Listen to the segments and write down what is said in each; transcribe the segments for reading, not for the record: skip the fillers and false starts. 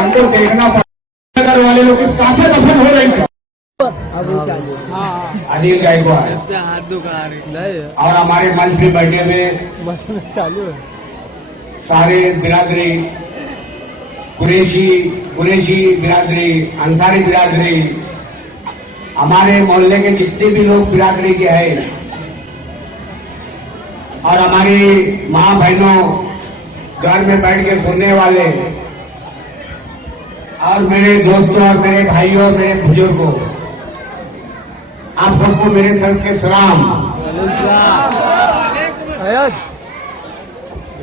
हमको देखना पड़ा नगर वाले लोग की सांसें दफन हो रही थी। अनिल गायकवाड़ हाथ दुखा रही और हमारे मंच पे बैठे हुए बस में चालू है। सारे बिरादरी, कुरैशी बिरादरी, अंसारी बिरादरी, हमारे मोहल्ले के जितने भी लोग बिरादरी के हैं और हमारी माँ बहनों घर में बैठ के सुनने वाले और मेरे दोस्तों और मेरे भाइयों और मेरे बुजुर्गों, आप सबको मेरे तरफ के सलाम।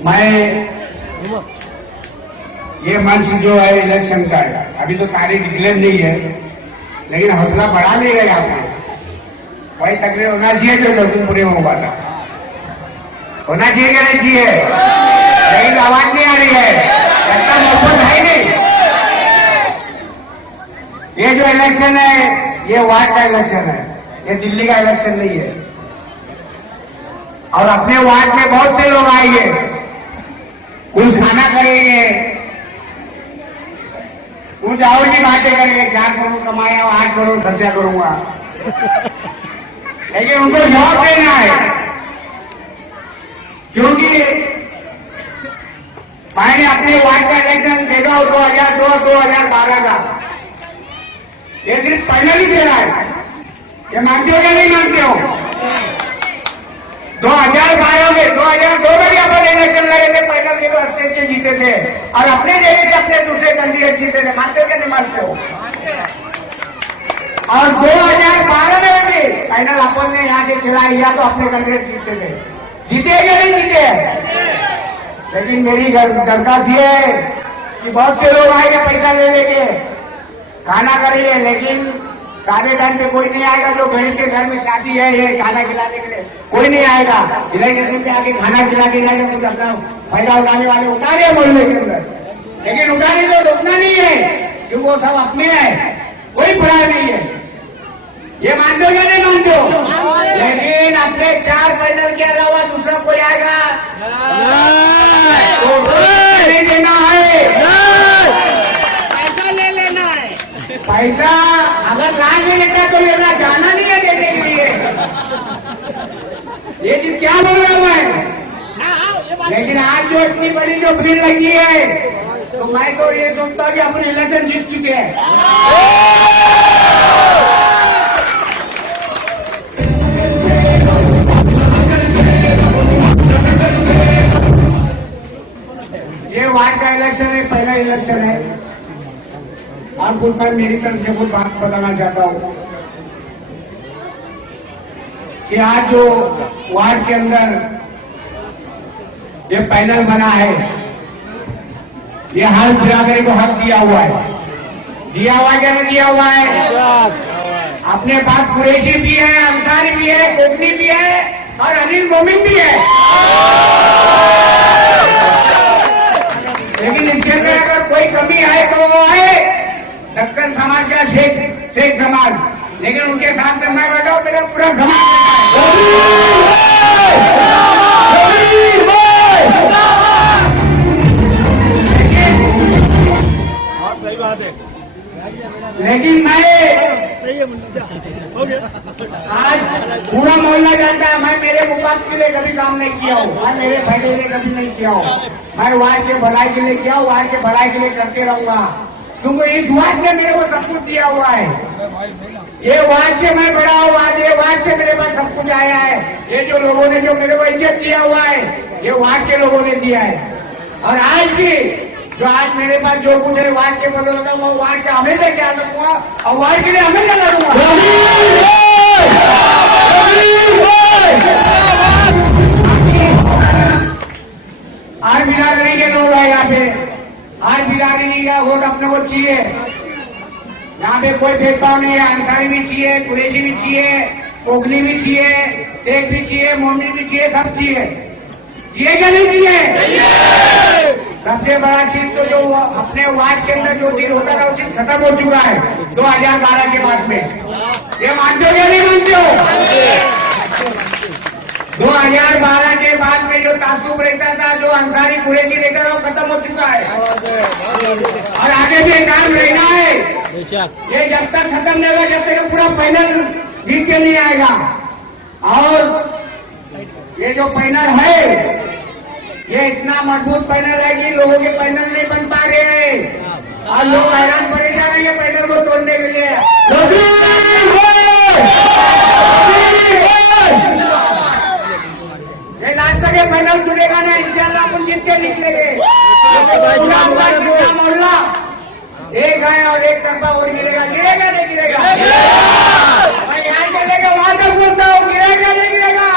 मैं ये मंच जो है इलेक्शन का है, अभी तो तारीख डिक्लेयर नहीं है, लेकिन हौसला बढ़ा लेगा यहाँ पे। वही तकरीर होना चाहिए जो लोग पूरे होगा था, होना चाहिए क्या नहीं चाहिए, लेकिन आवाज नहीं आ रही है, इतना मोहब्बत है नहीं। ये जो इलेक्शन है ये वार्ड का इलेक्शन है, ये दिल्ली का इलेक्शन नहीं है। और अपने वार्ड में बहुत से लोग आएंगे, कुछ खाना करेंगे, कुछ और की बातें करेंगे, 4 करोड़ कमाया 8 करोड़ खर्चा करूंगा, लेकिन उनको जवाब देना है। क्योंकि मैंने अपने वार्ड का इलेक्शन देखा 2012 का, ये सिर्फ पैनल ही दे रहा है, ये मानते हो या नहीं मानते हो? 2012 में 2002 में भी अपन इलेक्शन लगे थे, पैनल के तो अच्छे अच्छे जीते थे और अपने जगह से अपने दूसरे कैंडिडेट जीते थे, मानते हो क्या नहीं मानते हो? और 2012 में भी पैनल अपन ने यहाँ से चलाया तो अपने कैंडिडेट जीते थे, जीते या नहीं जीते? लेकिन मेरी दरखास्त ये है कि बहुत से लोग आएंगे पैसा ले लेके खाना करेंगे, लेकिन सारे टाइम पे कोई नहीं आएगा। जो गरीब के घर में शादी है ये खाना खिलाने के लिए कोई नहीं आएगा, इलेक्शन पे आके खाना खिला के जाएगा, कुछ अपना फायदा उठाने वाले उतारे मोहल्ले के अंदर, लेकिन उठाने तो रोकना नहीं है क्योंकि वो सब अपने हैं, कोई बुरा नहीं है। ये मानते हो या नहीं मानते हो? लेकिन अपने 4 पैनल के अलावा दूसरा कोई आएगा तो नहीं देना है, पैसा ले लेना है। पैसा अगर ला के लेता है तो लेना, जाना नहीं है देने के लिए। ये चीज क्या बोल रहा हूं मैं? लेकिन आज जो इतनी बड़ी जो भीड़ लगी है तो मैं तो ये सोचता हूं कि अपन इलेक्शन जीत चुके हैं। ये वार्ड का इलेक्शन है, पहला इलेक्शन है और कुछ मैं मेरी तरफ से कुछ बात बताना चाहता हूं कि आज जो वार्ड के अंदर ये पैनल बना है, ये हर बिरादरी को हक दिया हुआ है, दिया हुआ क्या नहीं दिया हुआ है? अपने पास कुरैशी भी है, अंसारी भी है, कोकनी भी है और अनिल मोमिन भी है। लेकिन इसके अंदर अगर कोई कमी आए तो वो आए दक्कन समाज का शेख समाज, लेकिन उनके साथ में मैं बैठा हूं, मेरा पूरा समाज सही बात है। लेकिन मैं आज पूरा मोहल्ला जानता है मैं मेरे मुकाम के लिए कभी काम नहीं किया हूँ, मैं मेरे फायदे के लिए कभी नहीं किया हूँ, मैं वार्ड के भलाई के लिए किया हूँ, वार्ड के भलाई के लिए करते रहूंगा क्योंकि इस वार्ड ने मेरे को सब कुछ दिया हुआ है। ये वार्ड से मैं बड़ा हुआ, ये वार्ड से मेरे पास सब कुछ आया है। ये जो लोगों ने जो मेरे को इज्जत दिया हुआ है ये वार्ड के लोगों ने दिया है। और आज भी जो आज मेरे पास जो कुछ है वार्ड के बदल होता वो वार्ड का हमेशा क्या करूंगा और वार्ड के लिए हमेशा लड़ूंगा। हर बिरादरी के लोग हैं यहाँ पे, हर बिरादरी का वोट अपने को चाहिए। यहाँ पे कोई भेदभाव नहीं है, अंसारी भी चाहिए, कुरैशी भी चाहिए, कोकनी भी चाहिए, शेख भी चाहिए, मोमिन भी चाहिए, सब चाहिए। चाहिए क्या नहीं चाहिए? सबसे बड़ा चीज तो जो अपने वार्ड के अंदर जो चीज होता था वो चीज खत्म हो चुका है 2012 के बाद में। ये मानते हो या नहीं मानते हो? 2012 के बाद में जो तासुब रहता था, जो अंसारी कुरैशी रहता था वो खत्म हो चुका है और आगे भी काम रहना है। बेशक ये जब तक खत्म नहीं होगा, जब तक पूरा फाइनल जीत के नहीं आएगा। और ये जो पैनल है, ये इतना मजबूत पैनल है कि लोगों के पैनल नहीं बन पा रहे हैं और लोग हैरान परेशान है ये पैनल को तोड़ने के लिए। ये लास्ट तक ये पैनल टूटेगा ना, इंशाल्लाह अपन जीत के निकलेंगे। मोहल्ला एक है और एक तरफा वोट गिरेगा, गिरेगा नहीं गिरेगा? मैं यहाँ से लेकर वहां तक बोलता हूँ, गिरेगा नहीं गिरेगा?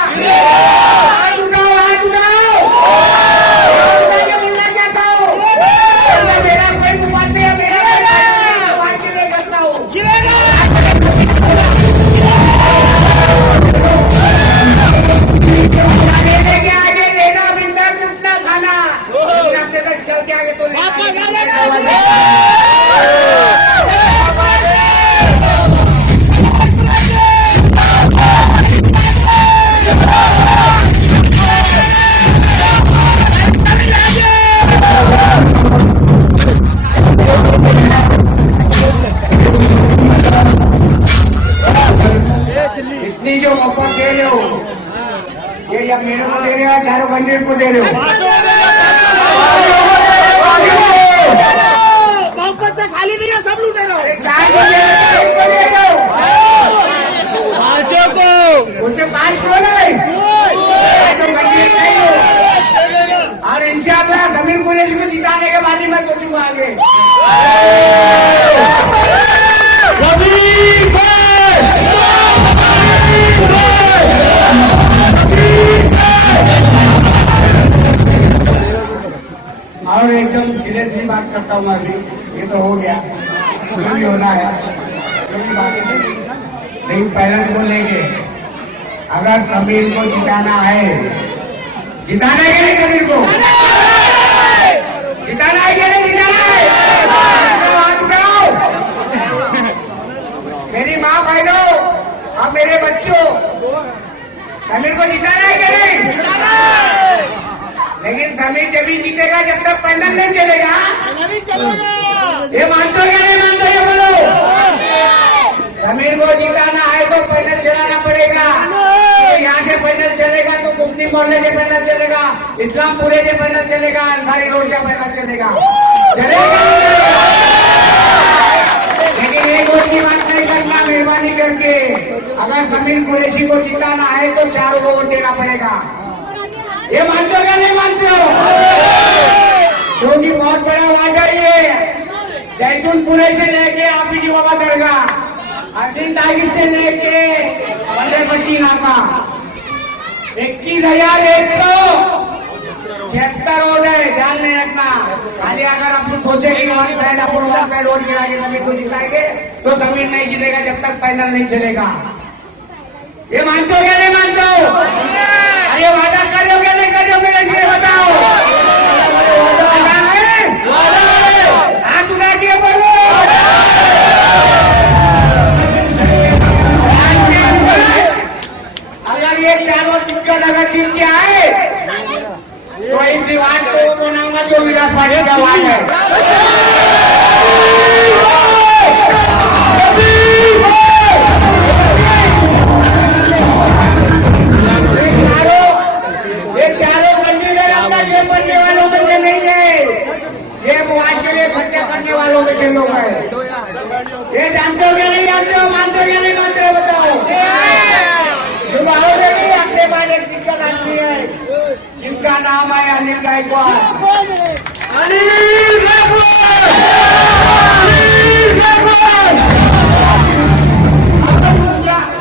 हाथ उठाओ, हाथ उठाओ, उठा के बोलना चाहता हूँ। मेरा कोई मुफाद नहीं है, मेरा मुफाद के लिए करता हूँ। लेने के आगे लेना मिलता, टूटना खाना, लेकिन अपने तक चल के आगे तो इतनी जो मोहब्बत दे रहे हो, ये जब मेरे को दे रहे हो, चारों कैंडिडेट को दे रहे हो, मोहब्बत से खाली नहीं है, सब लूटेगा। चार को दे रहे हो, पांचों को उनके 5 को नहीं, तो कैंडिडेट नहीं हो। और इंशाल्लाह जमीन पुलिस को जिताने के बाद ही मैं सोचूंगा आगे। और एकदम सीरियसली बात करता हूँ अभी, ये तो हो गया, जो भी होना है, जो भी बातें होंगी। लेकिन पैरेंट को लेके अगर समीर को जिताना है, जिताना है कि नहीं? समीर को जिताना है कि नहीं? जिताना है तो हाथ उठाओ। मेरी माँ बहनों और मेरे बच्चों, समीर को जिताना है कि नहीं? लेकिन समीर जब भी जीतेगा जब तक पैनल नहीं चलेगा। ये मानते या नहीं मानते, ये बोलो। समीर को जिताना है तो पैनल चलाना पड़ेगा। तो यहाँ से पैनल चलेगा तो कुप्ती मोहल्ले से पैनल चलेगा, इस्लामपुरे से पैनल चलेगा, अंसारी रोड से पैनल चलेगा, चलेगा। लेकिन एक और की बात नहीं करना, मेहरबानी करके। अगर समीर कुरैशी को जिताना है तो चारों को वोट देना पड़ेगा। ये मानते हो या नहीं मानते हो? क्योंकि बहुत बड़ा वादा ये जैतूनपुरे से लेके आफिजी बाबा दरगाह, हसीन तागिर से लेके बल्लेपट्टी नाका 21,176 रोड है, ध्यान नहीं रखना। खाली अगर आप सोचे कि वन साइड अपन वन साइड रोड गिराएंगे जमीन को जिताएंगे तो जमीन नहीं जीतेगा जब तक पैनल नहीं चलेगा। ये मानते हो या नहीं मानते हो? अरे वादा कर रहे हो क्या नहीं कर रहे हो? मेरे से बताओ। हाथ उठा के बोलो। अगर ये चारों टिकट अगर जीत के आए तो इस रिवाज को बनाऊंगा जो विकास पार्टी का वाद है। ये चारों कैंडिडेट अपना जेब बनने वालों में से नहीं है, ये मुआवजे के लिए खर्चा करने वालों में से लोग हैं। ये जानते हो या नहीं जानते हो? मानते हो या नहीं मानते हो? बताओ। तुम आओगे नहीं? अपने पास एक दिक्कत आती है जिनका नाम है अनिल गायकवाड़। अनिल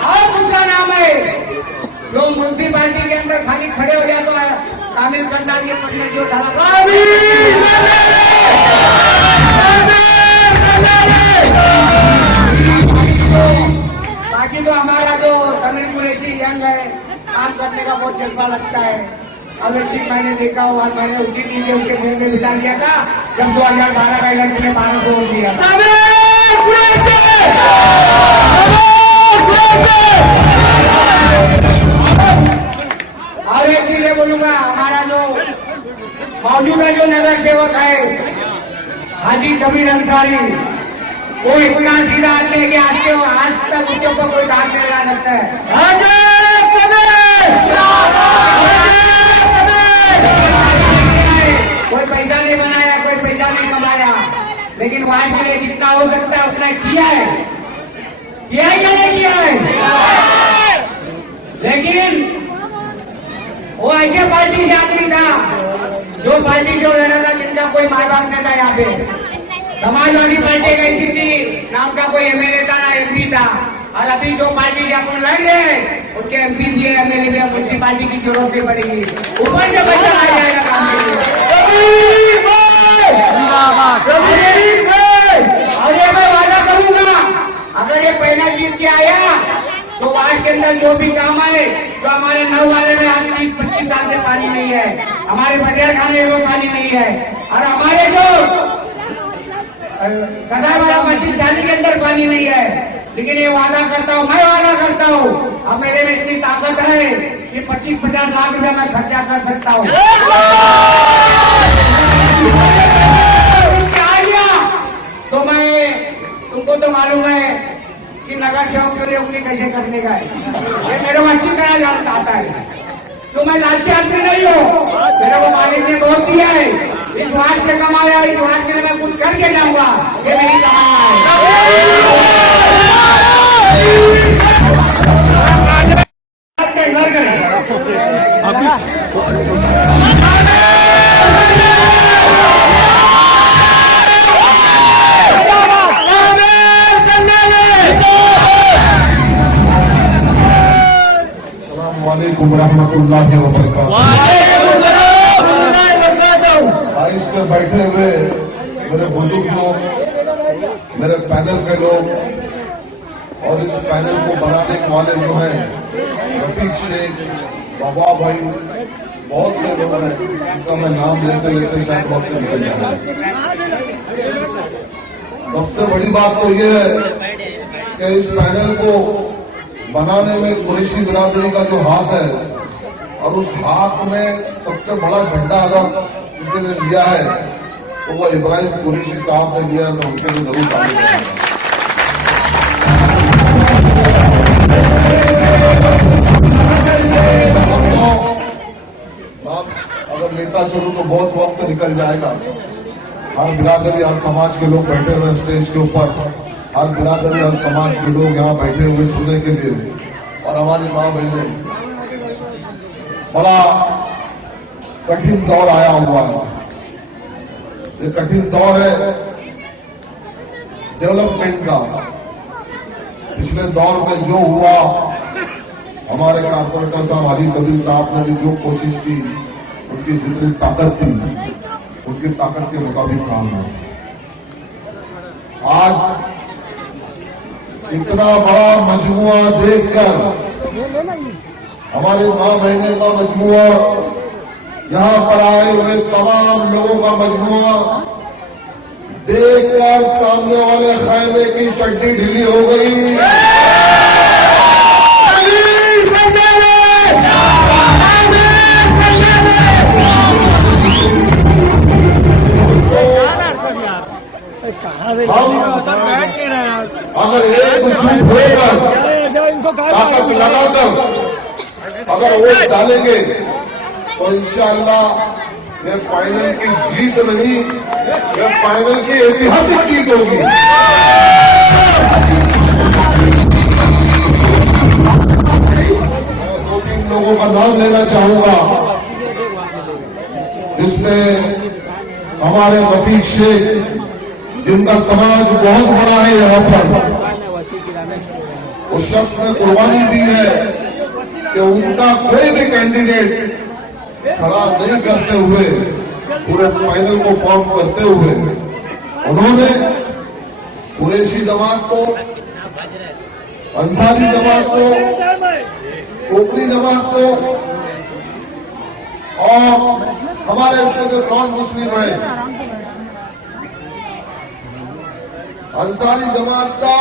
और दूसरा नाम है जो म्यूनसिपालिटी के अंदर खाली खड़े हो जाए तो कामिल कंडाल के पटने से उठाना। बाकी तो हमारा जो तमिल कुरैशी यंग है, काम करने का बहुत जज्बा लगता है। अब एक मैंने देखा हुआ, मैंने उसी नीचे उनके जेल में बिता दिया था जब 2012 का इलेक्शन में 12 को वोट दिया। और एक चीज बोलूंगा, हमारा जो मौजूदा जो नगर सेवक है हाजी कबीर अंसारी, वो इतना सीधा आदमी है कि आज तक उसके ऊपर कोई दाग नहीं लगा सकता है। हाजी कोई पैसा नहीं बनाया, कोई पैसा नहीं कमाया, लेकिन वार्ड के लिए जितना हो सकता है उतना किया है या नहीं किया है। लेकिन वो ऐसे पार्टी से आदमी था जो पार्टी से हो रहा था जिनका कोई माँ बाप नहीं था। यहाँ पे समाजवादी पार्टी का स्थिति नाम का कोई एमएलए था ना एमपी था, और अभी जो पार्टी से अपन लड़ रहे हैं उनके एमपी भी है, एमएलए भी है, म्युनिसिपालिटी की जरूरत नहीं पड़ेगी, ऊपर से पैसा आ जाएगा काम के लिए। और ये मैं वादा करूंगा, अगर ये पहला जीत के आया तो वार्ड के अंदर जो भी काम आए, जो हमारे नौ वाले में आज 20-25 साल से पानी नहीं है, हमारे बटियार खाने में पानी नहीं है, और हमारे जो कदावाला मस्जिद चांदी के अंदर पानी नहीं है। लेकिन ये वादा करता हूँ, मैं वादा करता हूँ, अब मेरे में इतनी ताकत है कि 25-50 लाख रुपया मैं खर्चा कर सकता हूँ। आ गया तो मैं तुमको तो मालूम है कि नगर सेवक के लिए उंगली कैसे करने का है, ये मेरे को अच्छी तरह जानता आता है। तो मैं लालची आदमी नहीं हूँ, मेरे को मालिक ने बहुत दिया है, इस वार्ड से कमाया, इस वार्ड के लिए मैं कुछ करके जाऊंगा, ये मेरी कमाया वालेकुम रहमतुल्लाहि व बरकातहू। आइस पे बैठे हुए मेरे बुजुर्ग लोग, मेरे पैनल के लोग, और इस पैनल को बनाने वाले जो हैं रफीक शेख, बाबा भाई, बहुत से लोग हैं जिनका मैं नाम लेते लेते शायद वक्त निकल जाए। सबसे बड़ी बात तो ये है कि इस पैनल को बनाने में कुरैशी बिरादरी का जो हाथ है, और उस हाथ में सबसे बड़ा झंडा अगर किसी ने लिया है तो वो इब्राहिम कुरैशी साहब ने लिया है, तो उनके लिए जरूर ताली बजाएंगे। अगर लेता चलूं तो बहुत वक्त निकल जाएगा। हर बिरादरी, हर समाज के लोग बैठे हुए स्टेज के ऊपर, हर बिरादरी, हर समाज के लोग यहाँ बैठे हुए सुनने के लिए, और हमारी माँ बहनें, बड़ा कठिन दौर आया हुआ है। ये कठिन दौर है डेवलपमेंट का। पिछले दौर में जो हुआ, हमारे कारपोरेटर साहब हाजी कबीर साहब ने भी जो कोशिश की, उनकी जितनी ताकत थी, उनकी ताकत के मुताबिक काम है। आज इतना बड़ा मजमुआ देखकर, हमारी माँ बहने का मजमुआ, यहाँ पर आए हुए तमाम लोगों का मजमुआ देखकर सामने वाले खैमे की चड्डी ढीली हो गई। अगर एकजुट होकर, ताकत लगाकर अगर वोट डालेंगे तो इंशाअल्लाह ये फाइनल की जीत नहीं, ये फाइनल की ऐतिहासिक जीत होगी। मैं 2-3 लोगों का नाम लेना चाहूंगा, जिसमें हमारे रफीक शेख, जिनका समाज बहुत बड़ा है यहाँ पर, उस शख्स ने कुर्बानी दी है कि उनका कोई भी कैंडिडेट खड़ा नहीं करते हुए, पूरे फाइनल को फॉर्म करते हुए, उन्होंने कुरैशी जमात को, अंसारी जमात को, कोकरी जमात को, और हमारे इसमें जो नॉन मुस्लिम है, अंसारी जमात का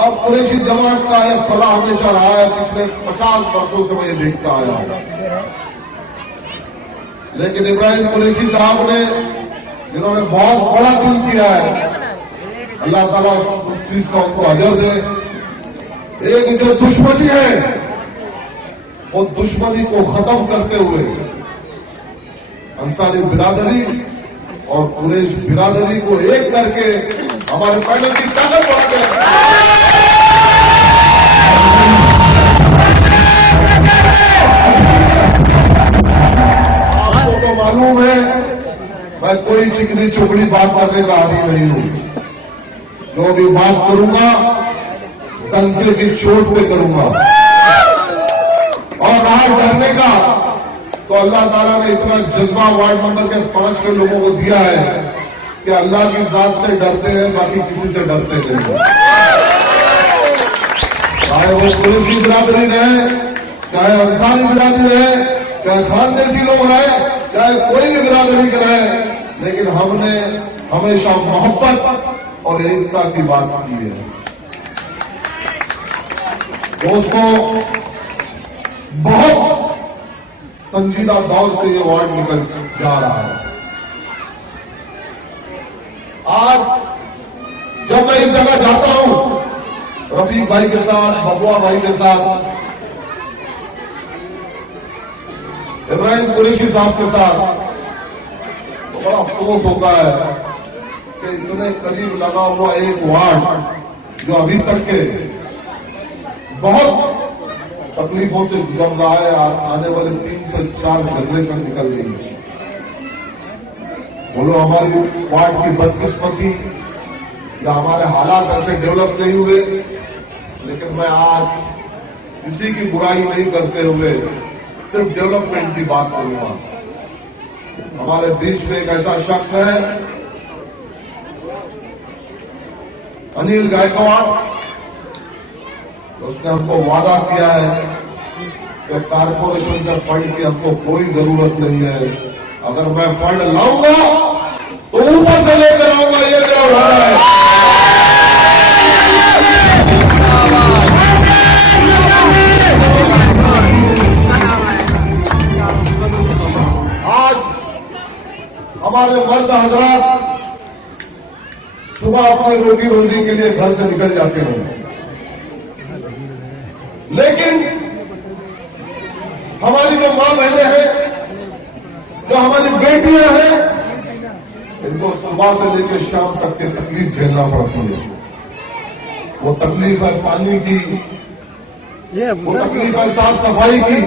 और कुरैशी जमात का यह फला हमेशा रहा है। पिछले 50 वर्षों से मैं ये देखता आया हूं। लेकिन इब्राहिम कुरैशी साहब ने जिन्होंने बहुत बड़ा दिल किया है, अल्लाह ताला उस चीज का उनको अजर दे। एक जो दुश्मनी है, वो दुश्मनी को खत्म करते हुए अंसारी बिरादरी और कुरैश बिरादरी को एक करके हमारे पैनल की ताकत बढ़ाते हैं। आपको तो मालूम है मैं कोई चिकनी चुपड़ी बात करने का आदी नहीं हूं। जो भी बात करूंगा डंके की चोट पे करूंगा। और रहा डरने का, तो अल्लाह ताला ने इतना जज्बा वार्ड नंबर के 5 के लोगों को दिया है कि अल्लाह की जात से डरते हैं, बाकी किसी से डरते नहीं। चाहे वो कुरैशी बिरादरी रहे, चाहे अंसारी बिरादरी रहे, चाहे खानदेशी लोग रहे, चाहे कोई भी बिरादरी के रहे, लेकिन हमने हमेशा मोहब्बत और एकता की बात की है। दोस्तों, बहुत संजीदा दौर से ये वार्ड निकल जा रहा है। आज जब मैं इस जगह जाता हूं, रफीक भाई के साथ, बबुआ भाई के साथ, इब्राहिम कुरैशी साहब के साथ, तो बड़ा अफसोस होता है कि इतने करीब लगा हुआ एक वार्ड जो अभी तक के बहुत तकलीफों से गुजर रहा है, आने वाले 3 से 4 जनरेशन निकल गई है। बोलो हमारी वार्ड की बदकिस्मती या हमारे हालात ऐसे डेवलप नहीं हुए, लेकिन मैं आज किसी की बुराई नहीं करते हुए सिर्फ डेवलपमेंट की बात करूंगा। हमारे बीच में एक ऐसा शख्स है, अनिल गायकवाड़। उसने हमको वादा किया है कि कारपोरेशन से फंड की हमको कोई जरूरत नहीं है, अगर मैं फंड लाऊंगा तो ऊपर से लेकर आऊंगा, ये मेरा वादा है। आज हमारे मर्द हजरात सुबह अपनी रोटी रोजी के लिए घर से निकल जाते हैं, लेकिन हमारी जो मां बहनें हैं, जो हमारी बेटियां हैं, इनको सुबह से लेकर शाम तक की तकलीफ झेलना पड़ती है। वो तकलीफ है पानी की, वो तकलीफ है साफ सफाई की,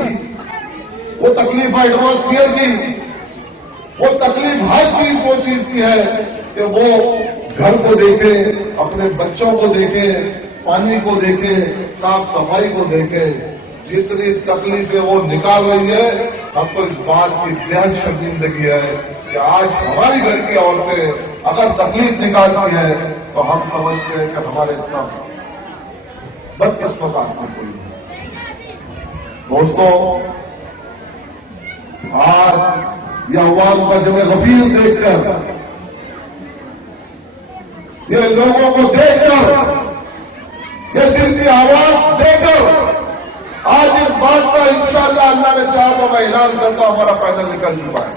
वो तकलीफ है एटमॉस्फेयर की, वो तकलीफ हर चीज वो चीज की है कि वो घर को देखे, अपने बच्चों को देखे, पानी को देखे, साफ सफाई को देखे। जितनी तकलीफें वो निकाल रही है, हमको इस बात की बेहद शर्मिंदगी है कि आज हमारी घर की औरतें अगर तकलीफ निकालती है तो हम समझते हैं कि हमारे इतना बदकिस्मत आदमी कोई नहीं। दोस्तों, आज यह अवाम का जब गफीर देखकर, ये लोगों को देखकर, ये दिल की आवाज देकर, आज इस बात का इंशाअल्लाह अल्लाह ने चाहा तो मैं ऐलान करता हूं, हमारा पैनल निकल चुका है।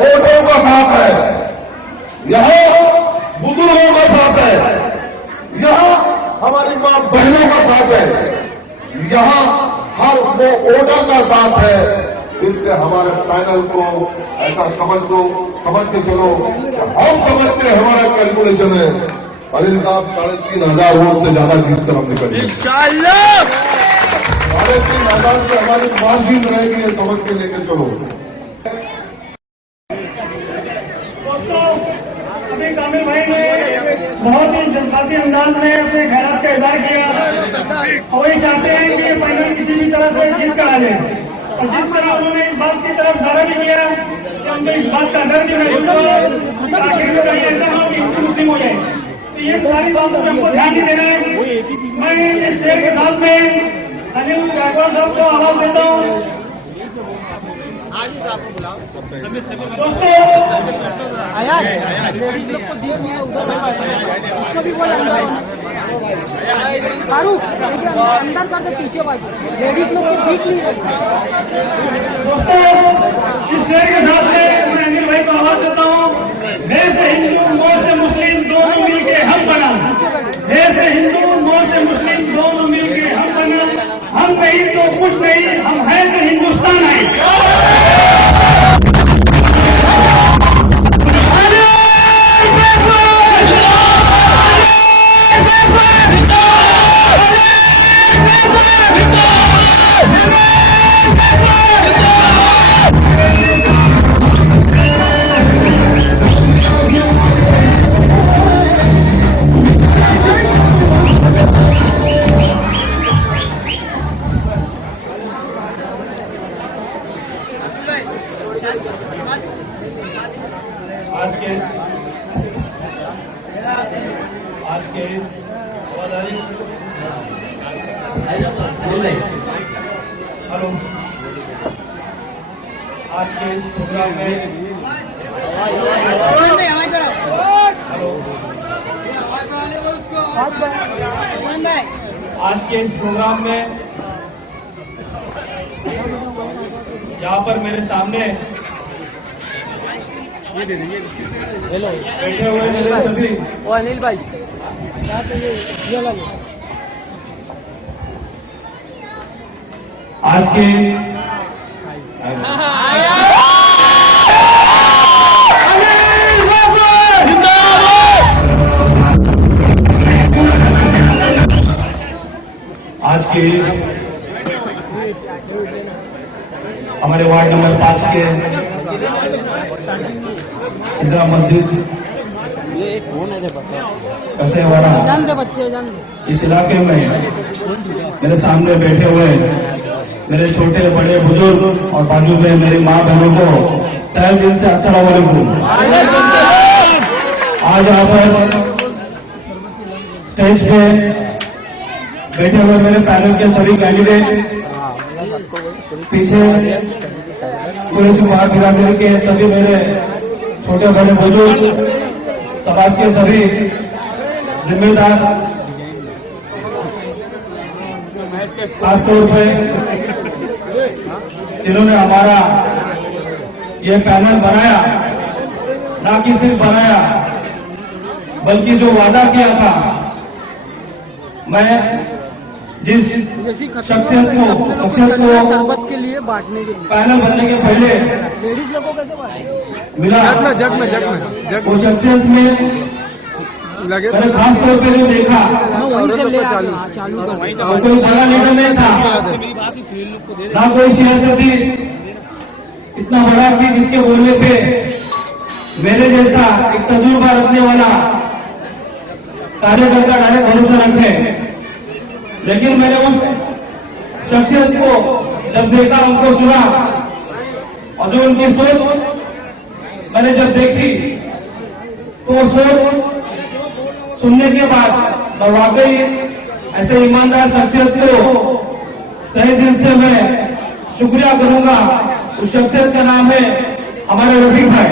औरतों का साथ है, यहां बुजुर्गों का साथ है, यहां हमारी मां बहनों का साथ है, यहां हर वो वोटर का साथ है। इससे हमारे पैनल को ऐसा समझ के चलो, हम समझते हैं हमारा कैलकुलेशन है अनिल साहब 3,500 वोट से ज्यादा जीत कर हम निकलेंगे इंशाअल्लाह। 3,500 से हमारी मार्जिन रहेगी, ये समझ के लेके चलो। दोस्तों, अभी कामिल भाई ने बहुत ही जज्बाती अंदाज में अपने ख्यालात का इजहार किया और वही चाहते हैं कि ये पैनल किसी भी तरह से जीत कर आ जाए। और जिस तरह उन्होंने इस बात की तरफ इशारा भी किया कि उनको इस बात का डर भी महसूस हो, आखिर में कहीं ऐसा हो कि हिंदू मुस्लिम हो जाए, तो ये सारी बातों पर हमको ध्यान नहीं देना है। मैं इस शेर के साथ में अनिल गायकवाड़ साहब को आवाज देता हूँ। दोस्तों, फारूक अंदर कर दे पीछे बाजू लेडीज लोग की ठीक नहीं है। दोस्तों, इस शेर के साथ में मैं अनिल भाई को आवाज देता हूँ। देश से हिंदू मोर से मुस्लिम दोनों मिलके हम बना। देश से हिंदू मोर से मुस्लिम दोनों मिलके हम बना। हम नहीं तो कुछ नहीं, हम हैं तो हिंदुस्तान है। आज के इस हेलो आज के इस प्रोग्राम में आज के इस प्रोग्राम में यहाँ पर मेरे सामने बैठे हुए मेरे सभी वो अनिल भाई आज के आज के हमारे वार्ड नंबर 5 के इंदिरा मस्जिद कसेवाड़ा जान दे बच्चे जान दे। इस इलाके में मेरे सामने बैठे हुए मेरे छोटे बड़े बुजुर्ग और बाजू में मेरी माँ बहनों को तहे दिल से अस्सलाम वालेकुम। आज यहाँ पर स्टेज पे बैठे हुए मेरे पैनल के सभी कैंडिडेट, पीछे पूरे सुबह बिरादरी के सभी मेरे छोटे बड़े बुजुर्ग, समाज के सभी जिम्मेदार, खासतौर पे जिन्होंने हमारा ये पैनल बनाया, ना कि सिर्फ बनाया बल्कि जो वादा किया था, मैं जिस शख्सियत को शरबत के लिए बांटने के लिए पैनल बनने के पहले लेडीज लोगों को कैसे बांटे मिला, जग वो शख्सियत में मैंने खास तौर पे जो देखा वहीं से ले चालू कर वो कोई बड़ा लीडर नहीं था, ना कोई सियासती इतना बड़ा कि जिसके बोलने पे मेरे जैसा एक तजुर्बा रखने वाला कार्यकर्ता डायरेक्ट भरोसा रखे। लेकिन मैंने उस शख्सियत को जब देखा, उनको सुना और जो उनकी सोच मैंने जब देखी, तो वो सोच सुनने के बाद मैं वाकई ऐसे ईमानदार शख्सियत को तहे दिल से मैं शुक्रिया करूंगा। उस शख्सियत का नाम है हमारे रफीक भाई।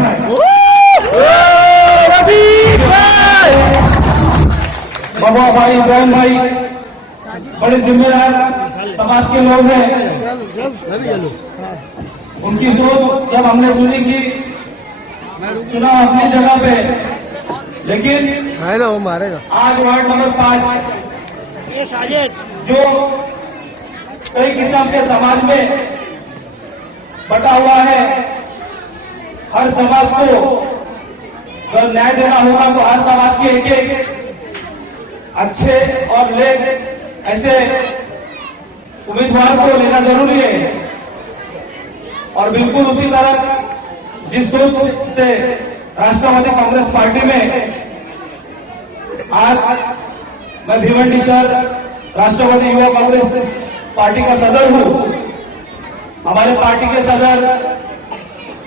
बाबा भाई, बहन भाई, बड़े जिम्मेदार समाज के लोग हैं। उनकी सोच जब हमने सुनी कि चुनाव अपनी जगह पे, लेकिन वो मारेगा। आज वार्ड नंबर 5 जो कई किस्म के समाज में बटा हुआ है, हर समाज को अगर न्याय देना होगा तो हर समाज के एक एक अच्छे और नेक ऐसे उम्मीदवार को लेना जरूरी है। और बिल्कुल उसी तरह जिस सोच से राष्ट्रवादी कांग्रेस पार्टी में आज मैं भिवंडी शहर राष्ट्रवादी युवा कांग्रेस पार्टी का सदर हूं। हमारे पार्टी के सदर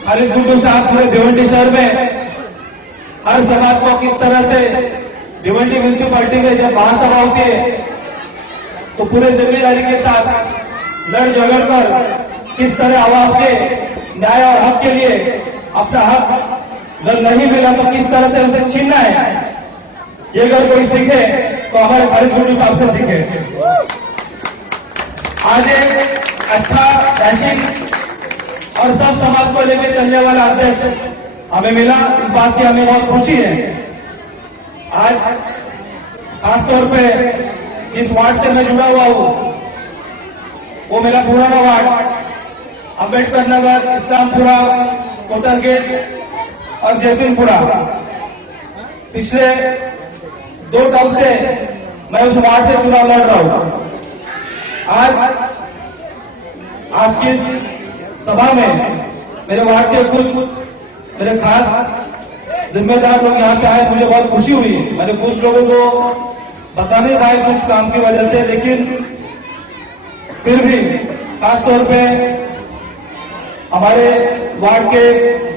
खालिद गुड्डू साहब पूरे भिवंडी शहर में हर समाज को किस तरह से भिवंडी म्यूनिसिपालिटी में जब महासभा होती है तो पूरे जिम्मेदारी के साथ लड़ झगड़ कर किस तरह आवाम के न्याय और हक के लिए अपना हक अगर नहीं मिला तो किस तरह से उसे छीनना है, ये अगर कोई सीखे तो हमारे भारत गुरु साहब से सीखे। आज एक अच्छा डैशिंग और सब समाज को लेकर चलने वाला अध्यक्ष हमें मिला, इस बात की हमें बहुत खुशी है। आज खासतौर पे जिस वार्ड से मैं जुड़ा हुआ हूं वो मेरा पुराना वार्ड अम्बेडकर नगर, इस्लामपुरा, कोटर गेट और जैतूनपुरा। पिछले 2 टर्म से मैं उस वार्ड से चुनाव लड़ रहा हूं। आज की इस सभा में मेरे वार्ड के कुछ मेरे खास जिम्मेदार लोग यहाँ पे आए, मुझे बहुत खुशी हुई। मैंने कुछ लोगों को बता नहीं पाए कुछ काम की वजह से, लेकिन फिर भी खासतौर पे हमारे वार्ड के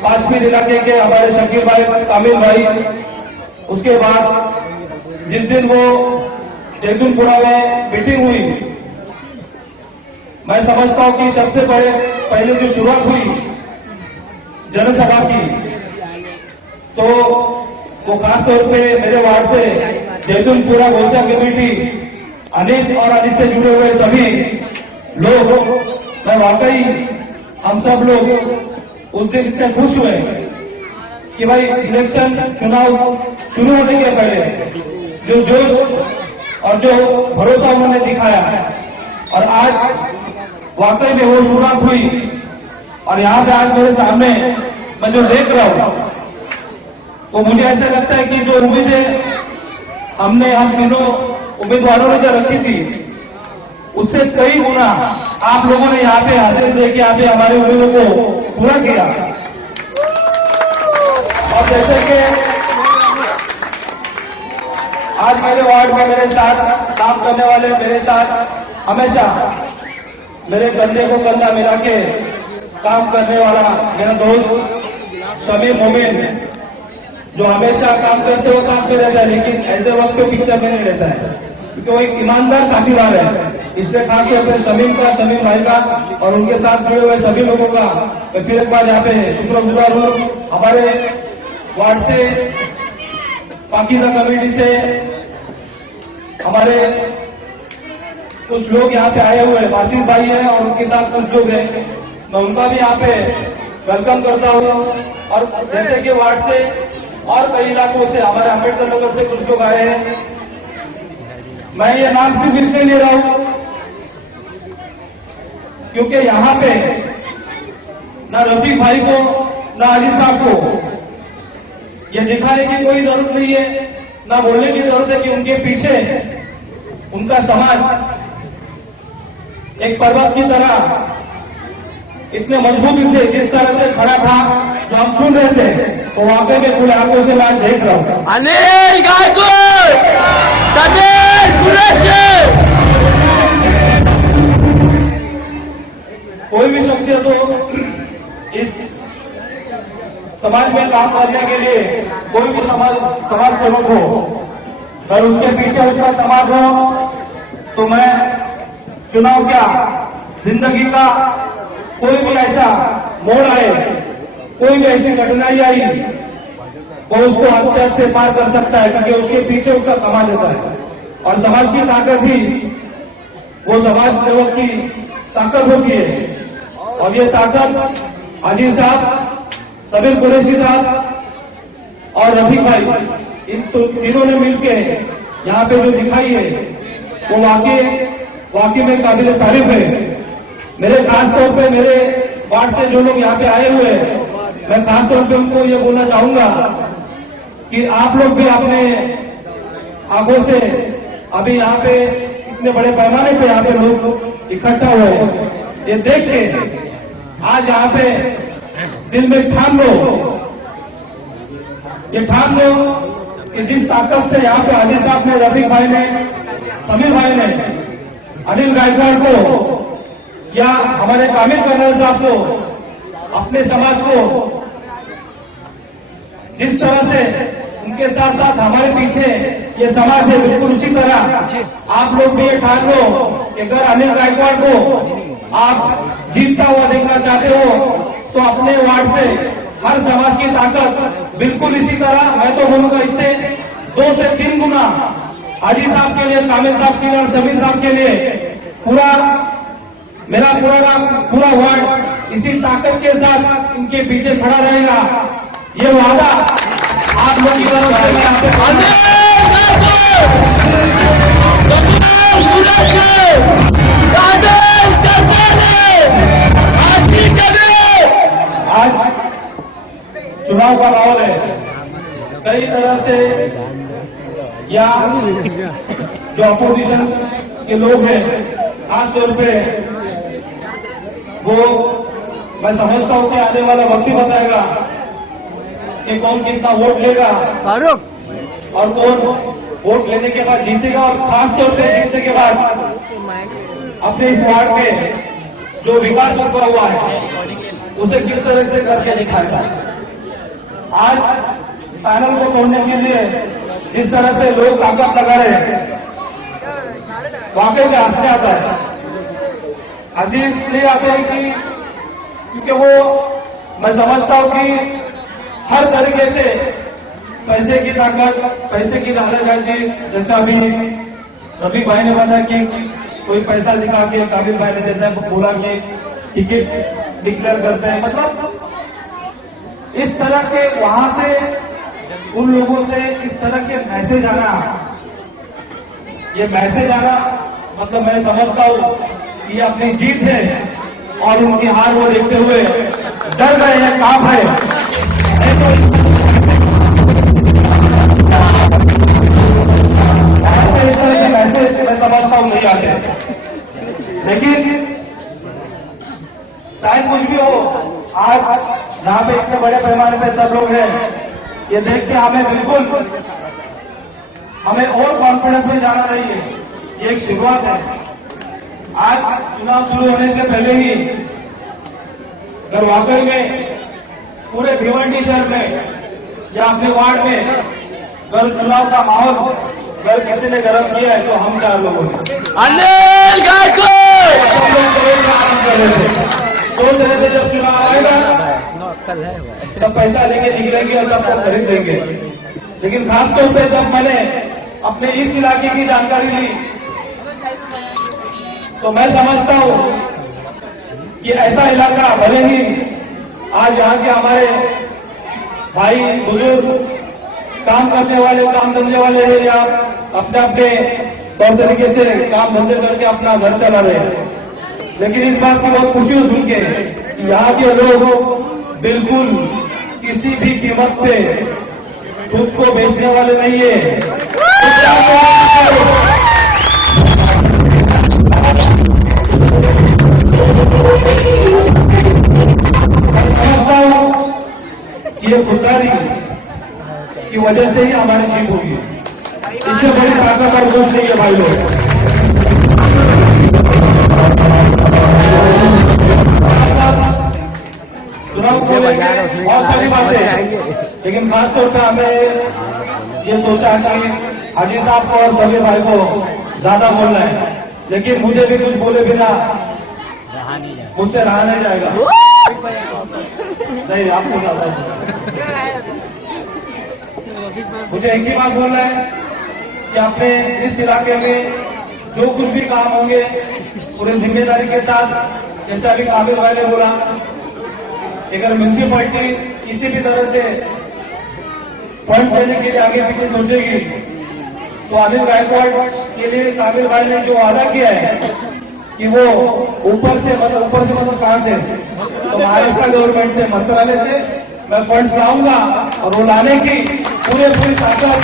5 मील इलाके के हमारे शकील भाई, कामिल भाई, उसके बाद जिस दिन वो जैतूनपुरा में मीटिंग हुई, मैं समझता हूं कि सबसे पहले जो शुरुआत हुई जनसभा की, तो वो खासतौर पे मेरे वार्ड से जैतूनपुरा घोषा कमेटी, अनीस और अनीस से जुड़े हुए सभी लोग, मैं वाकई हम सब लोग उस दिन इतने खुश हुए कि भाई इलेक्शन चुनाव शुरू होने के पहले जो जोश और जो भरोसा उन्होंने दिखाया, और आज वाकई में वो शुरुआत हुई। और यहाँ पे आज मेरे सामने मैं जो देख रहा हूं तो मुझे ऐसा लगता है कि जो उम्मीदें हम तीनों उम्मीदवारों ने जो रखी थी उससे कई गुना आप लोगों ने यहाँ पे हाजिर देके यहाँ पे हमारे उम्मीदों को पूरा किया। और जैसे कि आज मेरे वार्ड में मेरे साथ काम करने वाले, मेरे साथ हमेशा मेरे कंधे को कंधा मिला के काम करने वाला मेरा दोस्त शमीम मोमिन, जो हमेशा काम करते हुए साथ में रहता है, लेकिन ऐसे वक्त पे पिक्चर में नहीं रहता है, क्योंकि वो एक ईमानदार साथीदार है। इसलिए खासतौर पर शमीम भाई का और उनके साथ जुड़े हुए सभी लोगों का मैं फिर एक बार यहाँ पे शुक्रगुजार हूँ। हमारे वार्ड से, पाकीज़ा कमेटी से हमारे कुछ लोग यहाँ पे आए हुए, वासिफ भाई है और उनके साथ कुछ लोग हैं, मैं उनका भी यहाँ पे वेलकम करता हूँ। और जैसे कि वार्ड से और कई इलाकों से, हमारे अम्बेडकर नगर से कुछ लोग आए हैं, मैं ये नाम सिर्फ इसलिए ले रहा हूं क्योंकि यहाँ पे ना रफीक भाई को ना अली साहब को ये दिखाने की कोई जरूरत नहीं है, ना बोलने की जरूरत है कि उनके पीछे उनका समाज एक पर्वत की तरह इतने मजबूती से जिस तरह से खड़ा था, जो हम सुन रहे थे, तो वाकई में खुले आंखों से मैं देख रहा हूं। अनिल गायकवाड़, समीर सुरेश, कोई भी शख्सियत हो इस समाज में काम करने के लिए, कोई भी समाज सेवक हो, अगर उसके पीछे उसका समाज हो, तो मैं चुनाव क्या, जिंदगी का कोई भी ऐसा मोड़ आए, कोई भी ऐसी कठिनाई आई, वो उसको आस्ते आस्ते पार कर सकता है, क्योंकि उसके पीछे उसका समाज होता है। और समाज की ताकत ही वो समाज सेवक की ताकत होती है। और ये ताकत अजीज साहब, सबीर कुरैशी साहब और रफीक भाई, इन तीनों ने मिलके यहाँ पे जो दिखाई है वो वाकई में काबिल तारीफ है। मेरे खास तौर पे मेरे वार्ड से जो लोग यहाँ पे आए हुए हैं, मैं खास तौर पे उनको ये बोलना चाहूंगा कि आप लोग भी अपने आंखों से अभी यहाँ पे इतने बड़े पैमाने पे यहाँ पे लोग इकट्ठा हुए, ये देख के आज यहाँ पे दिल में ठान लो, ये ठान लो कि जिस ताकत से यहाँ पे अली साहब ने, रफीक भाई ने, समीर भाई ने अनिल गायकवाड़ को या हमारे कामिल कर्नल साहब को, अपने समाज को जिस तरह से उनके साथ साथ हमारे पीछे ये समाज है, बिल्कुल उसी तरह आप लोग भी ये ठान लो कि अगर अनिल गायकवाड़ को आप जीतता हुआ देखना चाहते हो, तो अपने वार्ड से हर समाज की ताकत बिल्कुल इसी तरह, मैं तो बोलूंगा इससे 2 से 3 गुना हाजी साहब के लिए, कामिल साहब के लिए और समीर साहब के लिए पूरा मेरा पूरा वार्ड इसी ताकत के साथ इनके पीछे खड़ा रहेगा। ये वादा आप लोग की तरफ से मैं आपसे आज चुनाव का माहौल है, कई तरह से या जो अपोजिशन के लोग हैं खासतौर पे वो मैं समझता हूं कि आने वाला वक्त ही बताएगा कि कौन कितना वोट लेगा फारूक और कौन वोट लेने के बाद जीतेगा और खासतौर पे जीतने के बाद अपने इस वार्ड में जो विकास रुका हुआ है उसे किस तरह से करके दिखाएगा। आज पैनल को तोड़ने के लिए जिस तरह से लोग ताकत लगा रहे हैं वाकई में हंसने आता है। हंसी इसलिए आते हैं कि क्योंकि वो मैं समझता हूं कि हर तरीके से पैसे की ताकत, पैसे की लालची, जैसा अभी रफीक भाई ने बताया कि कोई पैसा दिखा के काबिल भाई ने जैसा बोला कि टिकट डिक्लेयर करते हैं, मतलब इस तरह के वहां से उन लोगों से इस तरह के मैसेज आना, ये मैसेज आना मतलब मैं समझता हूं कि ये अपनी जीत है और उनकी हार वो देखते हुए डर गए हैं, कांप है। नहीं तो इस तरह के मैसेज मैं समझता हूं नहीं आते, लेकिन चाहे कुछ भी हो, आज जहां पे इतने बड़े पैमाने पे सब लोग हैं, ये देख के हमें और कॉन्फिडेंस में जाना चाहिए। ये एक शुरुआत है। आज चुनाव शुरू होने से पहले ही अगर वाकई में पूरे भिवंडी शहर में या अपने वार्ड में अगर चुनाव का माहौल अगर किसी ने गर्म किया है तो हम 4 लोगों ने सोच रहे थे जब चुनाव आएगा तब पैसा लेके निकलेंगे और सबको खरीद देंगे, लेकिन खासतौर पे जब मैंने अपने इस इलाके की जानकारी ली तो मैं समझता हूं कि ऐसा इलाका भले ही आज यहाँ के हमारे भाई बुजुर्ग काम करने वाले, काम धंधे वाले हैं या अपने अपने तौर तरीके से काम धंधे करके अपना घर चला रहे हैं, लेकिन इस बात की बहुत खुशी हो सुन के कि यहाँ के लोग बिल्कुल किसी भी कीमत पे दूध को बेचने वाले नहीं है। मैं समझता हूं कि ये खुददारी की वजह से ही हमारी जीत होगी, इससे बड़ी ताकत और कुछ नहीं है भाई लोग। चुनाव को लेकर बहुत सारी बातें, लेकिन खासतौर पर हमें ये सोचा कि हाजी साहब को और सभी भाई को ज्यादा बोलना है, लेकिन मुझे भी कुछ बोले बिना मुझसे रहा नहीं जाएगा। नहीं, आपको क्या मुझे एक ही बात बोलना है कि अपने इस इलाके में जो कुछ भी काम होंगे पूरे जिम्मेदारी के साथ, जैसे अभी काबिल भाई ने बोला, अगर म्यूनिसिपैलिटी किसी भी तरह से फंड देने के लिए आगे पीछे सोचेगी तो अनिल गायकवाड़ के लिए काबिल भाई ने जो वादा किया है कि वो ऊपर से मतलब कहां से, तो महाराष्ट्र गवर्नमेंट से, मंत्रालय से मैं फंड्स लाऊंगा और वो लाने की पूरी ताकत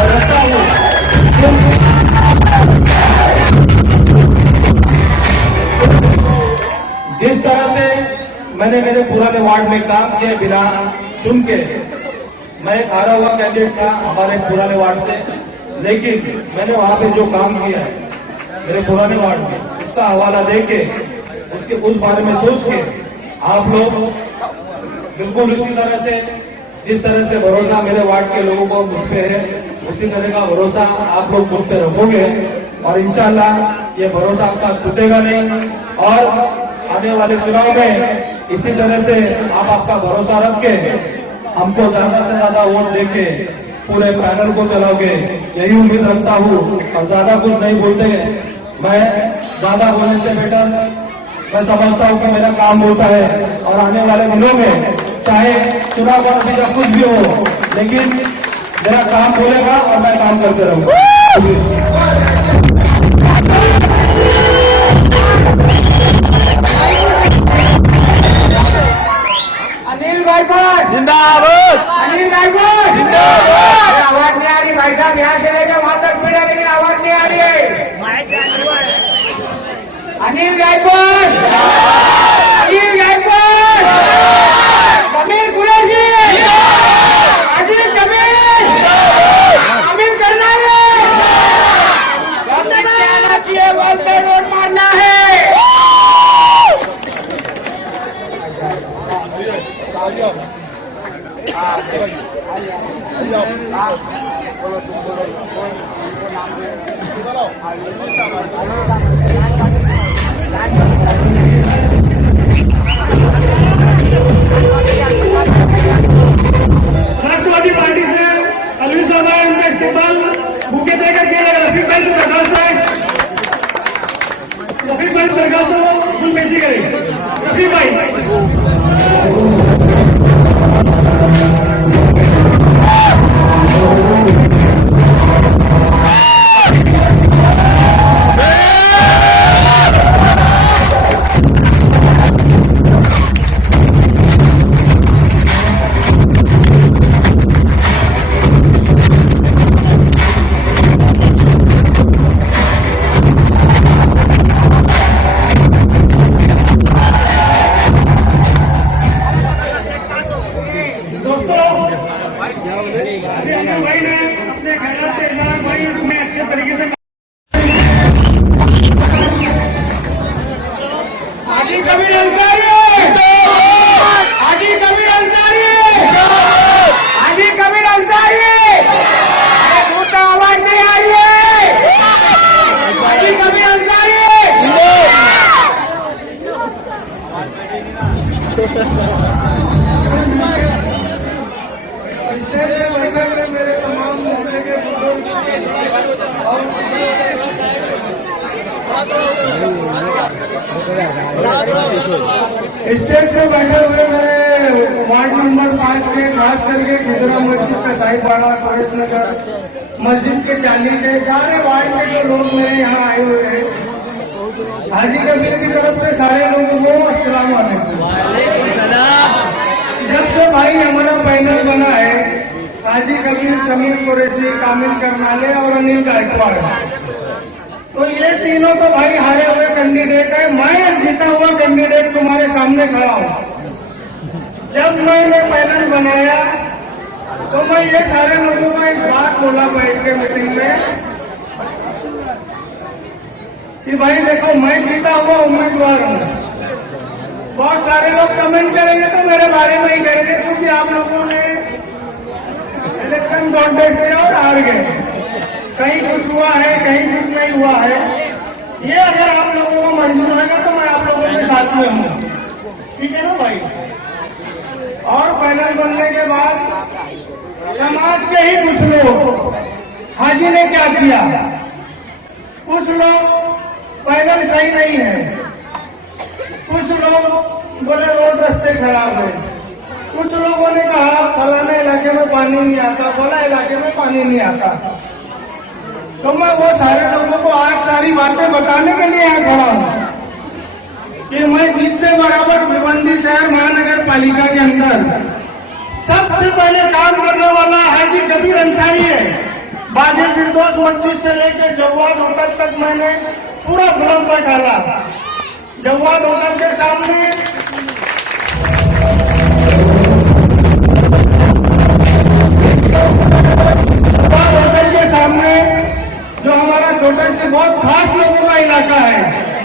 रखता हूं। जिस तरह से मैंने मेरे पुराने वार्ड में काम किया बिना चुन के, मैं एक हारा हुआ कैंडिडेट था हमारे पुराने वार्ड से, लेकिन मैंने वहां पे जो काम किया है मेरे पुराने वार्ड में, उसका हवाला दे के उसके उस बारे में सोच के आप लोग बिल्कुल इसी तरह से, जिस तरह से भरोसा मेरे वार्ड के लोगों को मुझ पे है, उसी तरह का भरोसा आप लोग मुझ पे रखोगे और इंशाल्लाह ये भरोसा आपका टूटेगा नहीं। और आने वाले चुनाव में इसी तरह से आप आपका भरोसा रख के हमको ज्यादा से ज्यादा वोट देके पूरे पैनल को चलाओगे, यही उम्मीद रखता हूँ। और ज्यादा कुछ नहीं बोलते, मैं ज्यादा बोलने से बेटर मैं समझता हूँ कि मेरा काम होता है। और आने वाले दिनों में चाहे चुनाव का नतीजा कुछ भी हो, लेकिन मेरा काम बोलेगा और मैं काम करते रहूंगा। अनिल गायकवाड़ जिंदाबाद। अनिल गायकवाड़ जिंदाबाद। आवाज नहीं आ रही भाई साहब, यहाँ से लेकर वहां तक पीड़ा, लेकिन आवाज नहीं आ रही है। अनिल गायकवाड़, अनिल गायकवाड़, जमीर कुरैशी, अजीत जमीर, अमीर करनाले, गवर्नमेंट में आना चाहिए, बोलते वोट मारना है। समाजवादी पार्टी से अलवी साहब आए, उनका इस्तेमाल बुके देकर किया जाएगा। रफीक भाई से प्रकाश है, रफीक भाई प्रकाश को फुल पेशी करेंगे। रफीक भाई भाई ने अपने ख्याल से इमरान भाई उसमें अच्छे तरीके से हाजी कबीर अंसारी, हाजी कबीर अंसारी, हाजी कबीर अंसारी, अरे दूर तक आवाज नहीं आ रही है। हाजी कबीर अंसारी, मेरे तमाम मोहल्ले के बुजुर्ग स्टेज पे बैठे हुए मेरे वार्ड नंबर 5 के, खास करके खिजरा मस्जिद का साहिबाड़ा, फरेज नगर मस्जिद के चांदी के सारे वार्ड के जो लोग मेरे यहाँ आए हुए हैं, हाजी कबीर की तरफ से सारे लोगों को अस्सलाम वालेकुम। जब से भाई हमारा पैनल बना है, हाजी कबीर, जमीर कुरैशी, कामिल करनाले और अनिल गायकवाड़, तो ये तीनों तो भाई हारे हुए कैंडिडेट है। मैं जीता हुआ कैंडिडेट तुम्हारे सामने खड़ा हूँ। जब मैंने पैनल बनाया तो मैं ये सारे लोगों को एक बात बोला बैठ के मीटिंग में कि भाई देखो, मैं जीता हुआ उम्मीदवार हूँ। बहुत सारे लोग कमेंट करेंगे तो मेरे बारे में ही करेंगे, क्योंकि आप लोगों ने इलेक्शन कॉन्टेस्ट में और हार गए, कहीं कुछ हुआ है, कहीं कुछ नहीं हुआ है। ये अगर आप लोगों को मंजूर होगा तो मैं आप लोगों के साथ में हूँ, ठीक है ना भाई। और पैनल बनने के बाद समाज के ही कुछ लोग, हाजी ने क्या किया, कुछ लोग पैनल सही नहीं है, कुछ लोग बोले रोड रास्ते खराब है, कुछ लोगों ने कहा फलाने इलाके में पानी नहीं आता, फला इलाके में पानी नहीं आता। तो मैं वो सारे लोगों को आज सारी बातें बताने के लिए यहाँ खड़ा हूँ कि मैं जीतने बराबर भिवंडी शहर महानगर पालिका के अंदर सबसे पहले काम करने वाला हाजी कबीर अंसारी है। बागी फिरदौस मस्जिद से लेकर जवाद होटल तक मैंने पूरा फिल्म पर डाला। जवाद होटल के सामने जो हमारा छोटे से बहुत खास लोगों का इलाका है,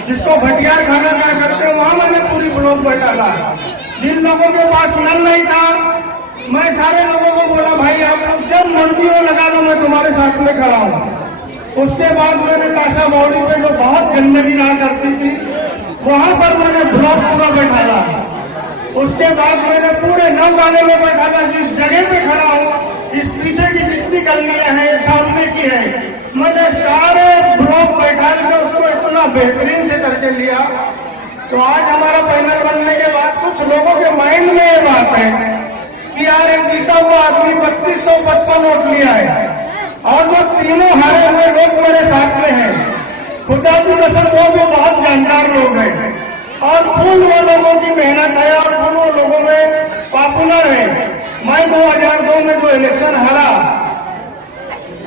जिसको भटियार खाना कहा करते हैं, वहां मैंने पूरी ब्लॉक पर डाला। जिन लोगों के पास नल नहीं था, मैं सारे लोगों को बोला भाई आप लोग जब मर्जी हो लगा लो, मैं तुम्हारे साथ में खड़ा हूँ। उसके बाद मैंने काशा बावड़ी पे जो बहुत गंदगी रहा करती थी, वहां पर मैंने ब्लॉक पूरा बैठाला। उसके बाद मैंने पूरे 9 गाने में बैठा था। जिस जगह पे खड़ा हूँ, इस पीछे की जितनी गलियां हैं, ये सामने की है, मैंने सारे ब्लॉक बैठा के उसको इतना बेहतरीन से करके लिया। तो आज हमारा पैनल बनने के बाद कुछ लोगों के माइंड में ये बात है कि यार एक जीता हुआ आदमी 3255 वोट लिया है और जो तीनों हारे हुए लोग मेरे साथ में हैं, खुदा की कसम वो भी बहुत जानकार लोग हैं और फुल वो लोगों की मेहनत है और फुल वो लोगों में पॉपुलर है। मैं 2002 में जो इलेक्शन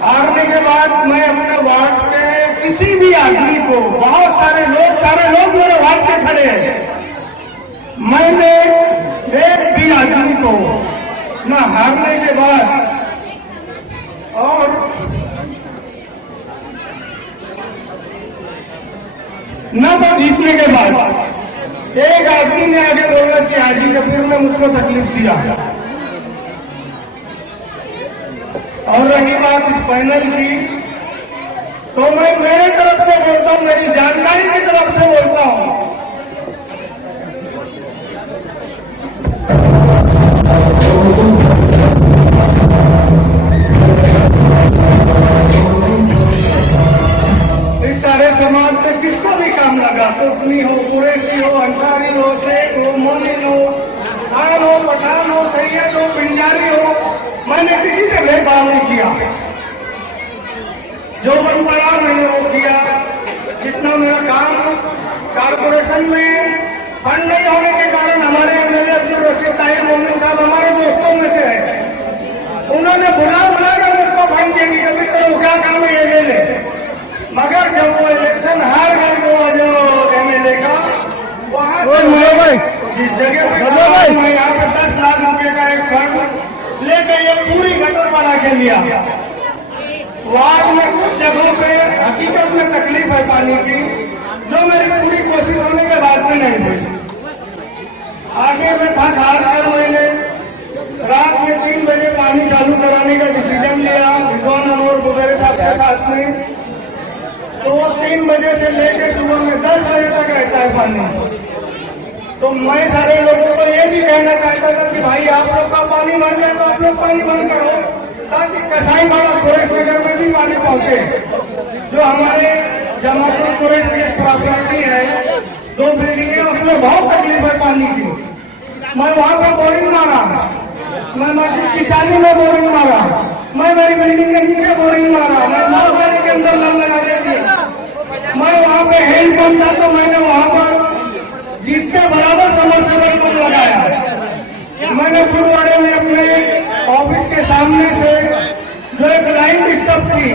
हारने के बाद मैं अपने वार्ड के किसी भी आदमी को, बहुत सारे लोग मेरे वार्ड के खड़े हैं, मैंने एक भी आदमी को न हारने के बाद और न तो जीतने के बाद एक आदमी ने आगे बोला कि हाजी कबीर ने मुझको तकलीफ दिया। और रही बात इस पैनल की, तो मैं मेरे तरफ से बोलता हूं, मेरी जानकारी की तरफ से बोलता हूं। इस सारे समाज में किसको भी काम लगा, कुफनी हो, कुरैशी हो, अंसारी हो, शेख हो, मोमिन हो, खान हो, पठान हो, सैयद हो, पिंजारी हो, मैंने किसी से भेदभाव नहीं किया। जो बन पड़ा मैंने वो किया। जितना मेरा काम कारपोरेशन में फंड नहीं होने के कारण हमारे एमएलए अब्दुल रशीद ताहिर मोमिन साहब हमारे दोस्तों में से है, उन्होंने बुला कर मुझको फंड दिया कि कभी करो क्या काम है ये ले ले। मगर जब वो इलेक्शन हार गए जो एमएलए का, वहां से जिस जगह पे मैं यहाँ पे 10 लाख रुपए का एक फंड लेकर ये पूरी गटर बना के लिया। वार्ड में कुछ जगहों पे हकीकत में तकलीफ है पानी की, जो मेरी पूरी कोशिश होने के बाद भी नहीं हुई। आगे में थक हार कर मैंने रात में 3 बजे पानी चालू कराने का डिसीजन लिया रिजवान अनवर वगैरह साहब के साथ में। तो वो 3 बजे से लेकर सुबह में 10 बजे तक रहता है पानी। तो मैं सारे लोगों को ये भी कहना चाहता था कि भाई आप लोग का पानी भर जाए तो आप लोग पानी बंद करो, ताकि कसाईवाड़ा फॉरेस्ट नगर में भी पानी पहुंचे। जो हमारे जमापुर फॉरेस्ट की प्रॉपर्टी है, 2 बिल्डिंगें, उसमें बहुत तकलीफ है पानी की। मैं वहां पर बोरिंग मारा, मैं मस्जिद की चाली में बोरिंग मारा, मैं मेरी बिल्डिंग के नीचे बोरिंग मारा, मैं मालवाड़ी के अंदर नल लगा देती। मैं वहां पे हैंड पंप था तो मैंने वहां पर जीत के बराबर समरसेबल पंप लगाया। मैंने फुलवाड़े में अपने ऑफिस के सामने से जो एक लाइन डिस्टर्ब थी,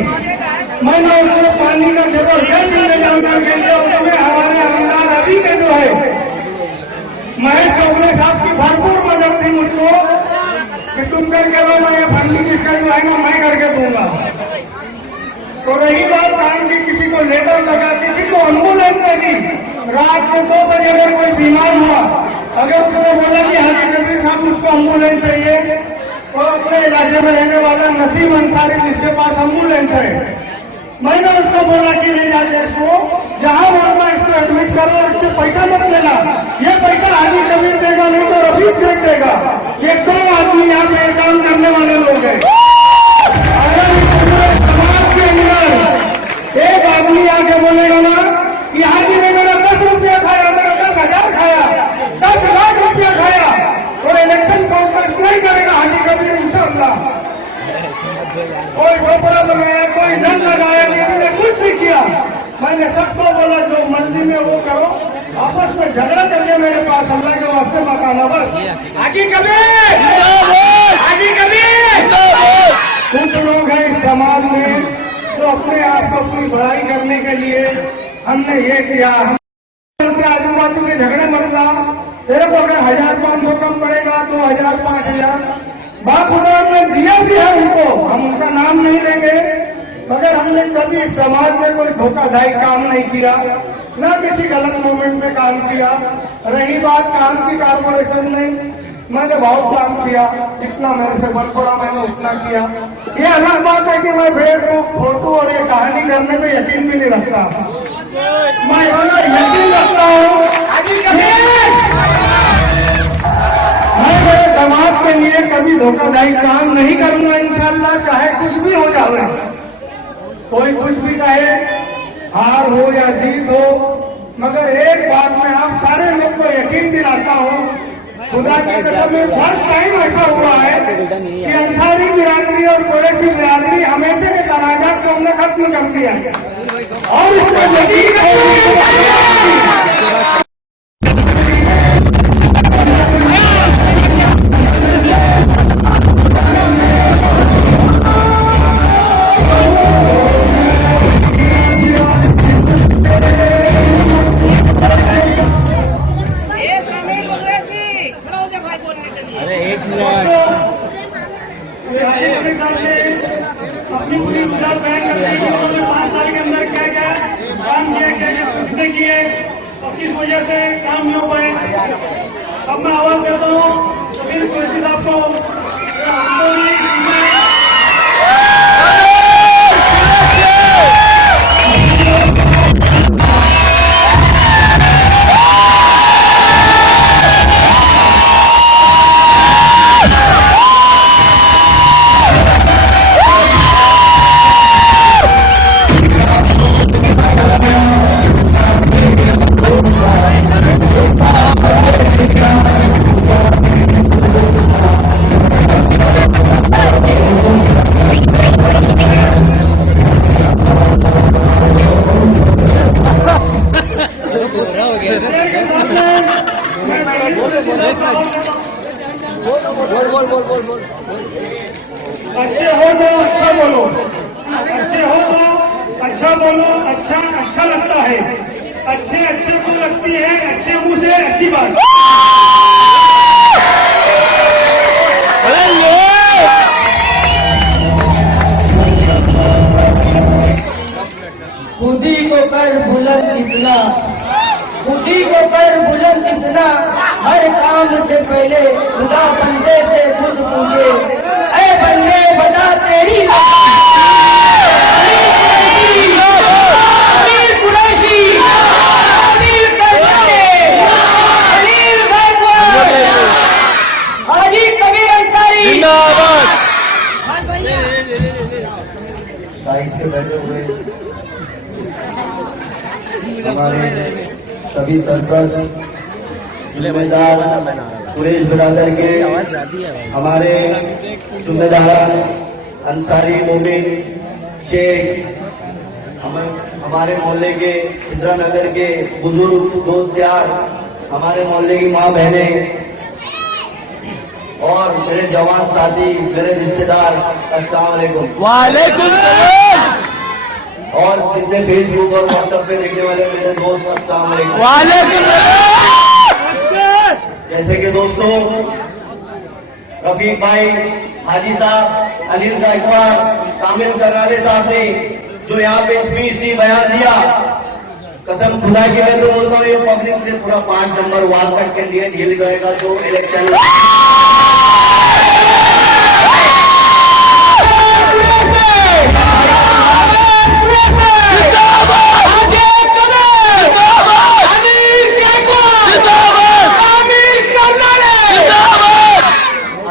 मैंने उसको पानी का जबरदस्त इंतजाम करके लिया। उसमें हमारे आमदार अभी के जो है महेश चौबे साहब की भरपूर मदद थी मुझको कि तुम करके लो, मैं ये फंडिंग जिसका जो आएगा मैं करके दूंगा। तो रही बात काम की, किसी को लेटर लगा, किसी को एम्बुलेंस लगी। रात को 2 बजे अगर कोई बीमार हुआ, अगर उसने बोला कि हाजी कबीर साहब मुझको एम्बुलेंस चाहिए, तो अपने इलाके में रहने वाला नसीम अंसारी जिसके पास एम्बुलेंस है, मैंने उसको बोला कि ले जाके इसको जहां बोलना इसको एडमिट करो, इससे पैसा मत लेना। ये पैसा हाजी कबीर देगा नहीं तो रफीक शेख देगा। ये 2 आदमी यहाँ पे काम करने वाले लोग हैं। अगर पूरे समाज के अंदर एक आदमी आके बोलेगा ना कि हाजी ने मेरा 10 रुपया खाया, मेरा 10,000 खाया, 10 लाख रुपया खाया, तो इलेक्शन कॉन्फ्रेंस नहीं करेगा हाजी कबीर इंशाअल्लाह। कोई गोपरा लगाया, कोई जल लगाया, किसी ने कुछ नहीं किया। मैंने सबको बोला जो मर्जी में वो करो, आपस में झगड़ा करके मेरे पास अल्लाह के वास्ते मकाना बस। हाजी कबीर, हाजी कबीर। कुछ लोग हैं इस समाज में जो अपने आप को अपनी बड़ाई करने के लिए हमने ये किया, आजू बाजू के झगड़े मर जा, तेरे को अगर 1500 कम पड़ेगा तो 1000 5000 बाखुदा ने दिया भी है उनको, हम उनका नाम नहीं लेंगे, मगर हमने कभी समाज में कोई धोखाधड़ी काम नहीं किया, न किसी गलत मूवमेंट में काम किया। रही बात काम की, कारपोरेशन में मैंने बहुत काम किया, जितना मेरे से बल पड़ा मैंने उतना किया। ये अलग बात है कि मैं फेसबुक फोटो और ये कहानी करने में यकीन भी नहीं रखता। मैं यकीन रखता हूँ धोखाधड़ी काम नहीं करूंगा इंशाल्लाह, चाहे कुछ भी हो जाए, कोई कुछ भी कहे, हार हो या जीत हो। मगर एक बात मैं आप सारे लोग को यकीन दिलाता हूँ, खुदा की कसम में फर्स्ट टाइम ऐसा हुआ है कि अंसारी बिरादरी और कुरैशी बिरादरी हमेशा के तनाजात को हमने खत्म कर दिया और इसको यकीन अपनी पूरी गुजरात बैन करने की 5 साल के अंदर क्या क्या काम किया, क्या क्या फैसले किए और किस वजह से काम नहीं हो पाए। अब मैं आवाज देता हूँ समीर कुरैशी साहब को। बोल अच्छे हो तो अच्छा बोलो, अच्छे हो तो अच्छा बोलो, अच्छा लगता है, अच्छे को लगती है, अच्छे मुंह से अच्छी बात। खुदी को कर बुलंद इतना, खुदी को कर बुलंद इतना, हर काम से पहले खुदा बंदे से खुद पूछे, ऐ बंदे बता तेरी समीर कुरैशी, समीर हाजी कबीर अंसारी जिंदाबाद। साइड से बैठे हुए हमारे सभी सरपंच, जिम्मेदार कुरैश बिरादर के हमारे जिम्मेदार अंसारी मोमिन शेख, हमारे मोहल्ले के हिजरा नगर के बुजुर्ग दोस्त यार, हमारे मोहल्ले की माँ बहनें और मेरे जवान साथी, मेरे रिश्तेदार, अस्सलाम वालेकुम। वालेकुम सलाम। और जितने फेसबुक और व्हाट्सएप पे देखने वाले मेरे दोस्त, अस्सलाम वालेकुम। वालेकुम सलाम। जैसे कि दोस्तों रफीक भाई, हाजी साहब, अनिल गायकवाड़, कामिल करनाले साहब ने जो यहाँ पे स्पीच दी, बयान दिया, कसम खुदा की मैं तो बोलता हूँ ये पब्लिक से पूरा 5 नंबर वार्ड का कैंडिडेट ये रहेगा जो इलेक्शन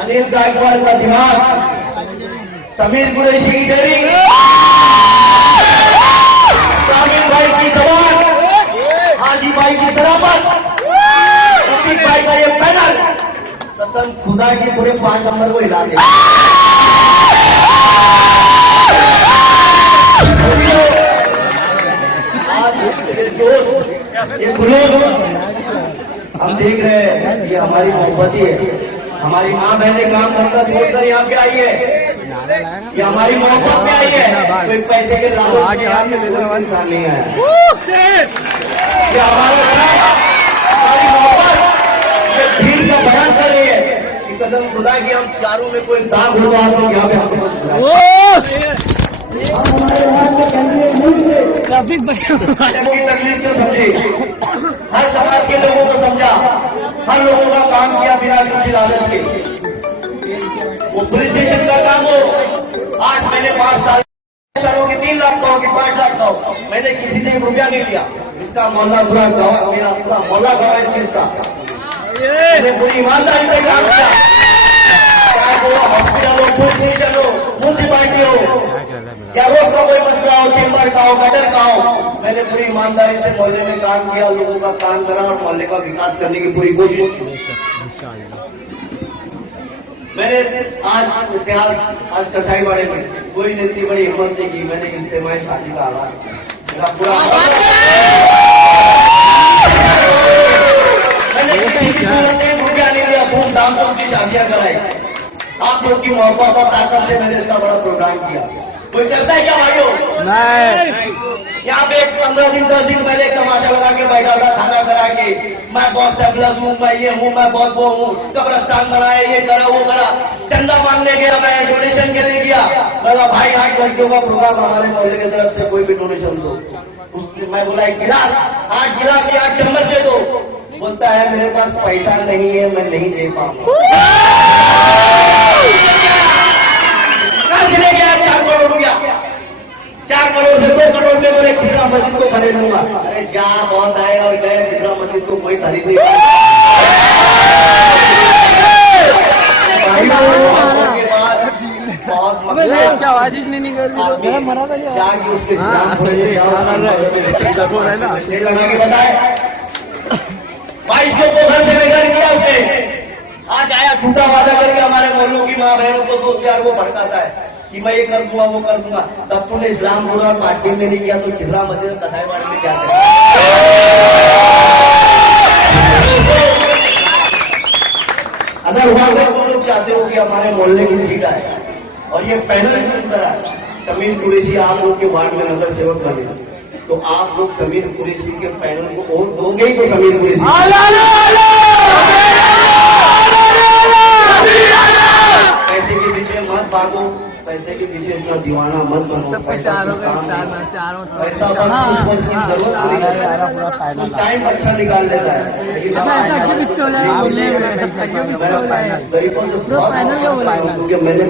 अनिल गायकवाड़ का दिमाग, समीर कुरैशी की डेयरिंग, कामिल भाई की जवान, हाजी भाई की शराफत, रफीक भाई का ये पैनल, कसम खुदा की पूरे 5 नंबर को हिला दे। आज ये जोश, ये जुनून हम देख रहे हैं, ये हमारी मोहब्बत ही है। हमारी माँ बहनें काम धंधा छोड़कर यहाँ पे आई है, ये हमारी मोहब्बत में आई है, कोई पैसे के लालच में यहाँ पे कोई इंसान नहीं है। ये हमारी मोहब्बत ये भीड़ का बयान कर रही है कि कसम खुदा की हम चारों में कोई दाग हो तो आप लोग यहाँ पे हमको तकलीफ क्यों समझी, हर समाज के लोगों को समझा, हर लोगों का काम किया बिना किसी लालच के। वो पुलिस स्टेशन का काम हो, 8 महीने 5 साल हो कि 3 लाख का हो कि 5 लाख का हो, मैंने किसी से रुपया नहीं लिया। इसका मोहल्ला पूरा गवाह, मेरा पूरा मोहल्ला गवाह इस चीज का, मैंने पूरी ईमानदारी से काम किया। चाहे वो हॉस्पिटल हो, पुलिस स्टेशन हो, म्यूनसिपालिटी हो, या रोड का कोई मसला हो, चेंबर का हो, गटर का हो, मैंने पूरी ईमानदारी से मोहल्ले में काम किया, लोगों का काम करा और मोहल्ले का विकास करने की पूरी कोशिश की। मैंने आज इतिहास, आज कसाईवाड़े में कोई ने इतनी बड़ी हिम्मत नहीं की, मैंने इज्तिमाई शादी का आगाज किया। पूरा मैंने किसी की रुपया नहीं दिया, धूमधाम से उनकी शादियां कराई। आप लोग की मोहब्बत और ताकत से मैंने इसका बड़ा प्रोग्राम किया। कोई करता है क्या भाइयों? नहीं। यहाँ पे 15 दिन 10 दिन पहले तमाशा लगा के बैठा था, खाना करा के, मैं बहुत सरप्लस हूँ, मैं ये हूँ, मैं बहुत वो हूँ, कब्रस्तान बनाया, ये करा वो करा, चंदा मांगने गया, मैं डोनेशन के लिए गया। बोला भाई 8 लड़कियों का प्रोग्राम हमारे मोहल्ले की तरफ से, कोई भी डोनेशन दो। उसने मैं बोला 1 गिलास, 8 गिलास या 8 चम्मच दे दो। बोलता है मेरे पास पैसा नहीं है, मैं नहीं दे पाऊंगा। चले गया 4 करोड़ रुपया, 4 करोड़ से 2 करोड़ में बोले खिजरा मस्जिद को खरीद लूंगा। अरे क्या बहुत आए और गए, खिजरा मस्जिद को कोई खरीद नहीं पाया। के बाद बहुत आवाज नहीं निकल जाके उसके लगा के बताए 22 को घर से बेघर किया उसने। आज आया झूठा वादा करके हमारे मोहल्लों की माँ बहनों को 2 4 को भड़काता है कि मैं ये कर दूंगा वो कर दूंगा। तब तूने इस्लाम बोला और पार्टी में नहीं किया तो खिजरा मस्जिद कसाईवाड़े में क्या करें? अगर हुआ तो लोग चाहते हो कि हमारे मोहल्ले की सीट आए और ये पैनल चुन करा समीर कुरैशी आप लोग के वार्ड में नगर सेवक बने, तो आप लोग समीर कुरैशी के पैनल को वोट दोगे ही तो समीर कुरैशी। पैसे के पीछे मत भागो, पैसे के पीछे इतना दीवाना मत बनो। पैसा कुछ टाइम अच्छा निकाल देता है, लेकिन गरीबों से मैंने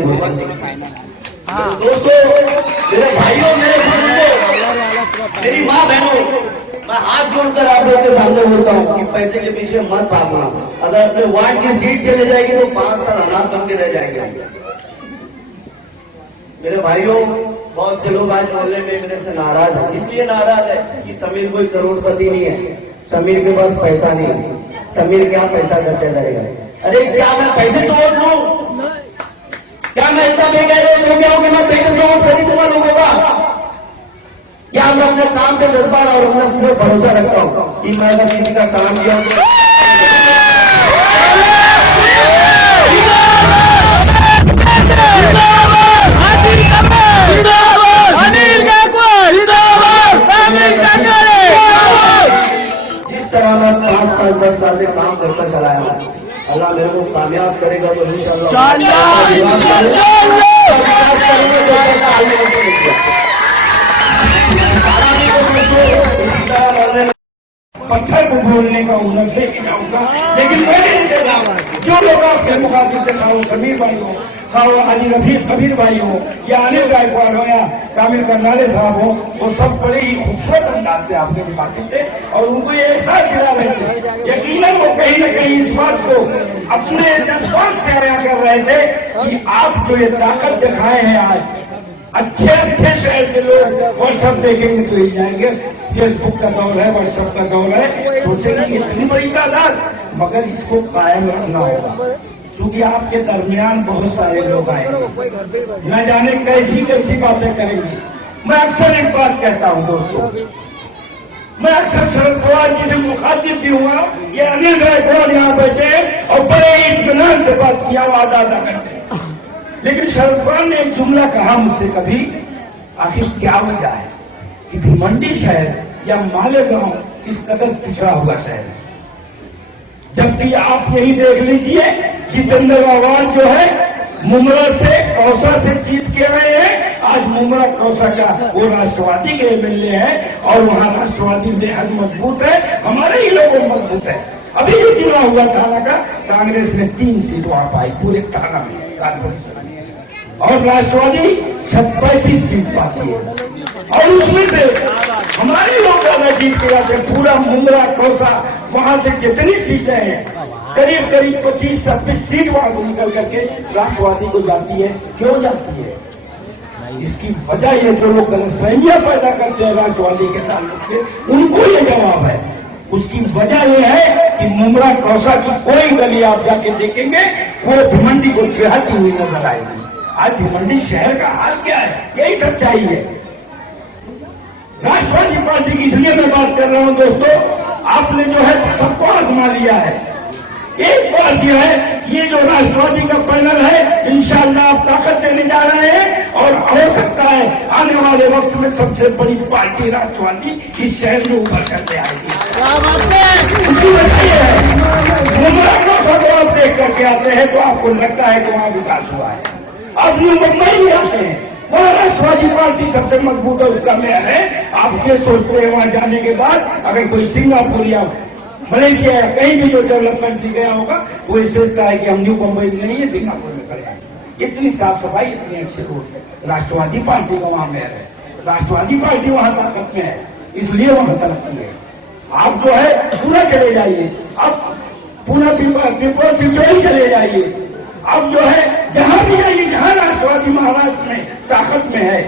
दोस्तों, मेरे भाइयों, मेरे बुजुर्गों, मेरी माँ बहनों, मैं हाथ जोड़कर आप लोगों के सामने बोलता हूँ कि पैसे के पीछे मत भागना। अगर अपने वार्ड की सीट चले जाएगी तो 5 साल अनाथ बन के रह जाएंगे। मेरे भाइयों, बहुत से लोग आज मोहल्ले में मेरे से नाराज है, इसलिए नाराज है कि समीर कोई करोड़पति नहीं है, समीर के पास पैसा नहीं है, समीर क्या पैसा खर्चा करेगा। अरे क्या मैं पैसे तो वोट लूं? क्या मैं इतना बेगैर हो गया हूं कि मैं पैसे तो वोट खरीदूंगा लोगों का? क्या मैं अपने काम पे निर्भर और मैं पूरे भरोसा रखता हूँ कि मैं अगर किसी का काम किया जिस तरह मैं 5 साल 10 साल से काम करता चला है, अल्लाह मेरे को कामयाब करेगा तो पत्थर को बोलने का हुनर लेके जाऊंगा, लेकिन मैंने नहीं देखा जो लोग आपसे मुखातिब थे, खाओ समीर भाई हो, खाओ हाजी रफीक कबीर भाई हो, या अनिल गायकवाड़ हो, या कामिल करनाले साहब हो, वो सब बड़े ही खूबसूरत अंदाज से आपने मुखातिब थे और उनको ये एहसास दिला रहे थे। यकीनन वो कहीं न कहीं इस बात को अपने जज्बात से आया कर रहे थे कि आप जो ये ताकत दिखाए हैं आज, अच्छे अच्छे शहर के लोग व्हाट्सएप देखेंगे तो ही जाएंगे। फेसबुक का दौर है, व्हाट्सएप का दौर है, सोचेंगे इतनी बड़ी तादाद, मगर इसको कायम रखना होगा क्योंकि आपके दरमियान बहुत सारे लोग आएंगे, न जाने कैसी कैसी बातें करेंगे। मैं अक्सर एक बात कहता हूँ दोस्तों, मैं अक्सर शरद पवार जी से मुखातिब भी हुआ, ये अनिल गायकवाड़ यहाँ बैठे और बड़े इत्मीनान से बात किया, वादा अदा करते। लेकिन शरद पवार ने एक जुमला कहा मुझसे कभी, आखिर क्या वजह है कि भिवंडी शहर या मालेगांव इस कदर पिछड़ा हुआ शहर है, जबकि आप यही देख लीजिए जितेंद्र अवार्ड जो है मुमरा से कौसा से जीत के आए हैं। आज मुमरा कौसा का वो राष्ट्रवादी के एमएलए है और वहाँ राष्ट्रवादी बेहद मजबूत है, हमारे ही लोगों मजबूत है। अभी जो चुनाव हुआ थाना का, कांग्रेस ने 3 सीट वहां पाई पूरे थाना में कारपोरेशन, और राष्ट्रवादी 35 सीट पाती है और उसमें से हमारे लोग ज्यादा जीत के आते। पूरा मुमरा कौसा वहां से जितनी सीटें हैं करीब करीब 25-26 सीट वहां से निकल करके राष्ट्रवादी को जाती है। क्यों जाती है? इसकी वजह ये जो लोग गलतफहमियां पैदा करते हैं राष्ट्रवादी के ताल्लुक से, उनको ये जवाब है। उसकी वजह यह है कि मुमरा कौसा की कोई गली आप जाके देखेंगे वो भिमंडी को चिढ़ाती हुई नजर आएगी। आज भिमंडी शहर का हाल क्या है? यही सच्चाई है। राष्ट्रवादी पार्टी की इसलिए मैं बात कर रहा हूं दोस्तों, आपने जो है सबको आजमा लिया है। एक बात यह है, ये जो राष्ट्रवादी का पैनल है इंशाअल्लाह आप ताकत देने जा रहे हैं और हो सकता है आने वाले वक्त में सबसे बड़ी पार्टी राष्ट्रवादी इस शहर में उभर करके आएगी। उसकी वजह यह है, मुमरा को आप देख करके आते हैं तो आपको लगता है कि वहां विकास हुआ है। आप न्यू मुंबई में आते हैं, वहां राष्ट्रवादी पार्टी सबसे मजबूत है, उसका मेयर है। आप ये सोचते हैं वहां जाने के बाद अगर कोई सिंगापुर या मलेशिया या कहीं भी जो डेवलपमेंट की गया होगा वो ये सोचता है कि हम न्यू मुंबई में नहीं है, सिंगापुर में करेंगे। इतनी साफ सफाई, इतने अच्छे रोड, राष्ट्रवादी पार्टी का वहां मेयर है, राष्ट्रवादी पार्टी वहां ताकत में है, इसलिए वहां तरक्की है। आप जो है पूरा चले जाइए, अब पूरा पिपल चिचोरी चले जाइए, अब जो है जहां भी जाइए, जहां राष्ट्रवादी महाराष्ट्र में ताकत में है,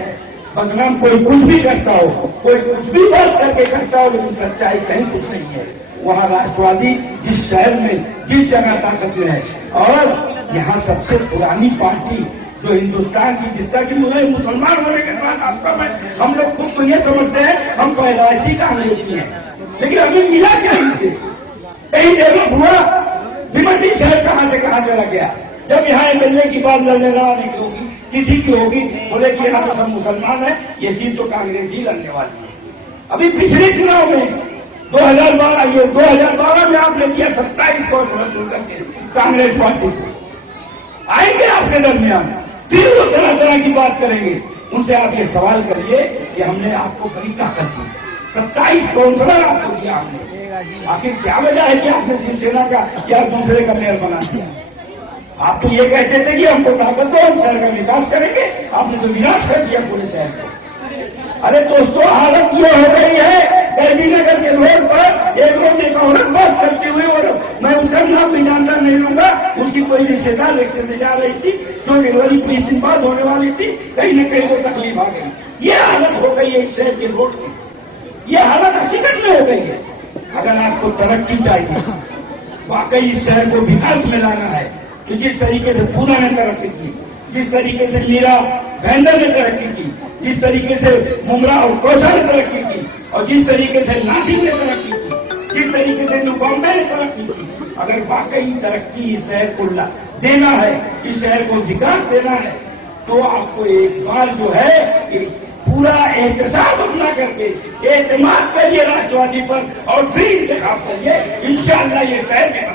बदनाम कोई कुछ भी करता हो, कोई कुछ भी बात करके करता हो, लेकिन सच्चाई कहीं कुछ नहीं है। वहां राष्ट्रवादी जिस शहर में जिस जगह ताकत में है, और यहाँ सबसे पुरानी पार्टी जो हिंदुस्तान की, जिसका कि मुझे मुसलमान होने के साथ आपका मैं, हम लोग खुद को ये समझते हैं हम पैदाइशी कांग्रेसी हैं, लेकिन अभी मिला क्या इनसे? कहीं डेवलप हुआ? भिमंडी शहर कहां से कहां चला गया? जब यहाँ एमएलए की बात लड़ने लड़ाने की होगी, किसी की होगी, बोले कि यहाँ तो सब मुसलमान है, ये सीट तो कांग्रेस ही लड़ने वाली है। अभी पिछले चुनाव में 2012 में आपने किया 27 को चुन करके कांग्रेस पार्टी को, आएंगे आपके दरमियान, फिर वो तरह तरह की बात करेंगे। उनसे आप ये सवाल करिए कि हमने आपको बड़ी ताकत दी, 27 काउंसलर आपको दिया हमने, आखिर क्या वजह है कि आपने शिवसेना का या दूसरे का मेयर बना दिया? आप तो ये कहते थे कि हमको ताकत दो, हम शहर का विकास करेंगे, आपने तो विनाश कर दिया पूरे शहर को। अरे दोस्तों, हालत ये हो गई है, देवी नगर के रोड पर एक रोज एक औरत बात करती हुई, और मैं उसका नाम भी जानता नहीं लूंगा, उसकी कोई रिश्तेदार रिक्शे से जा रही थी, जो डिलीवरी 20 दिन बाद होने वाली थी, कहीं न कहीं वो तकलीफ आ गई। ये हालत हो गई है इस शहर के रोड की, ये हालत हकीकत में हो गई है। अगर आपको तरक्की चाहिए, वाकई इस शहर को विकास में लाना है, तो जिस तरीके से पूना ने तरक्की की, जिस तरीके से मीरा भाईंदर ने तरक्की की, जिस तरीके से मुमरा और कौशा ने तरक्की की, और जिस तरीके से नासिक ने तरक्की की, जिस तरीके से न्यू बॉम्बे ने तरक्की की, अगर वाकई तरक्की इस शहर को देना है, इस शहर को विकास देना है, तो आपको एक बार जो है एक पूरा एहतसाब अपना करके एतमाद करिए राष्ट्रवादी पर, और फिर इंतखाब करिए। इंशाअल्लाह ये शहर में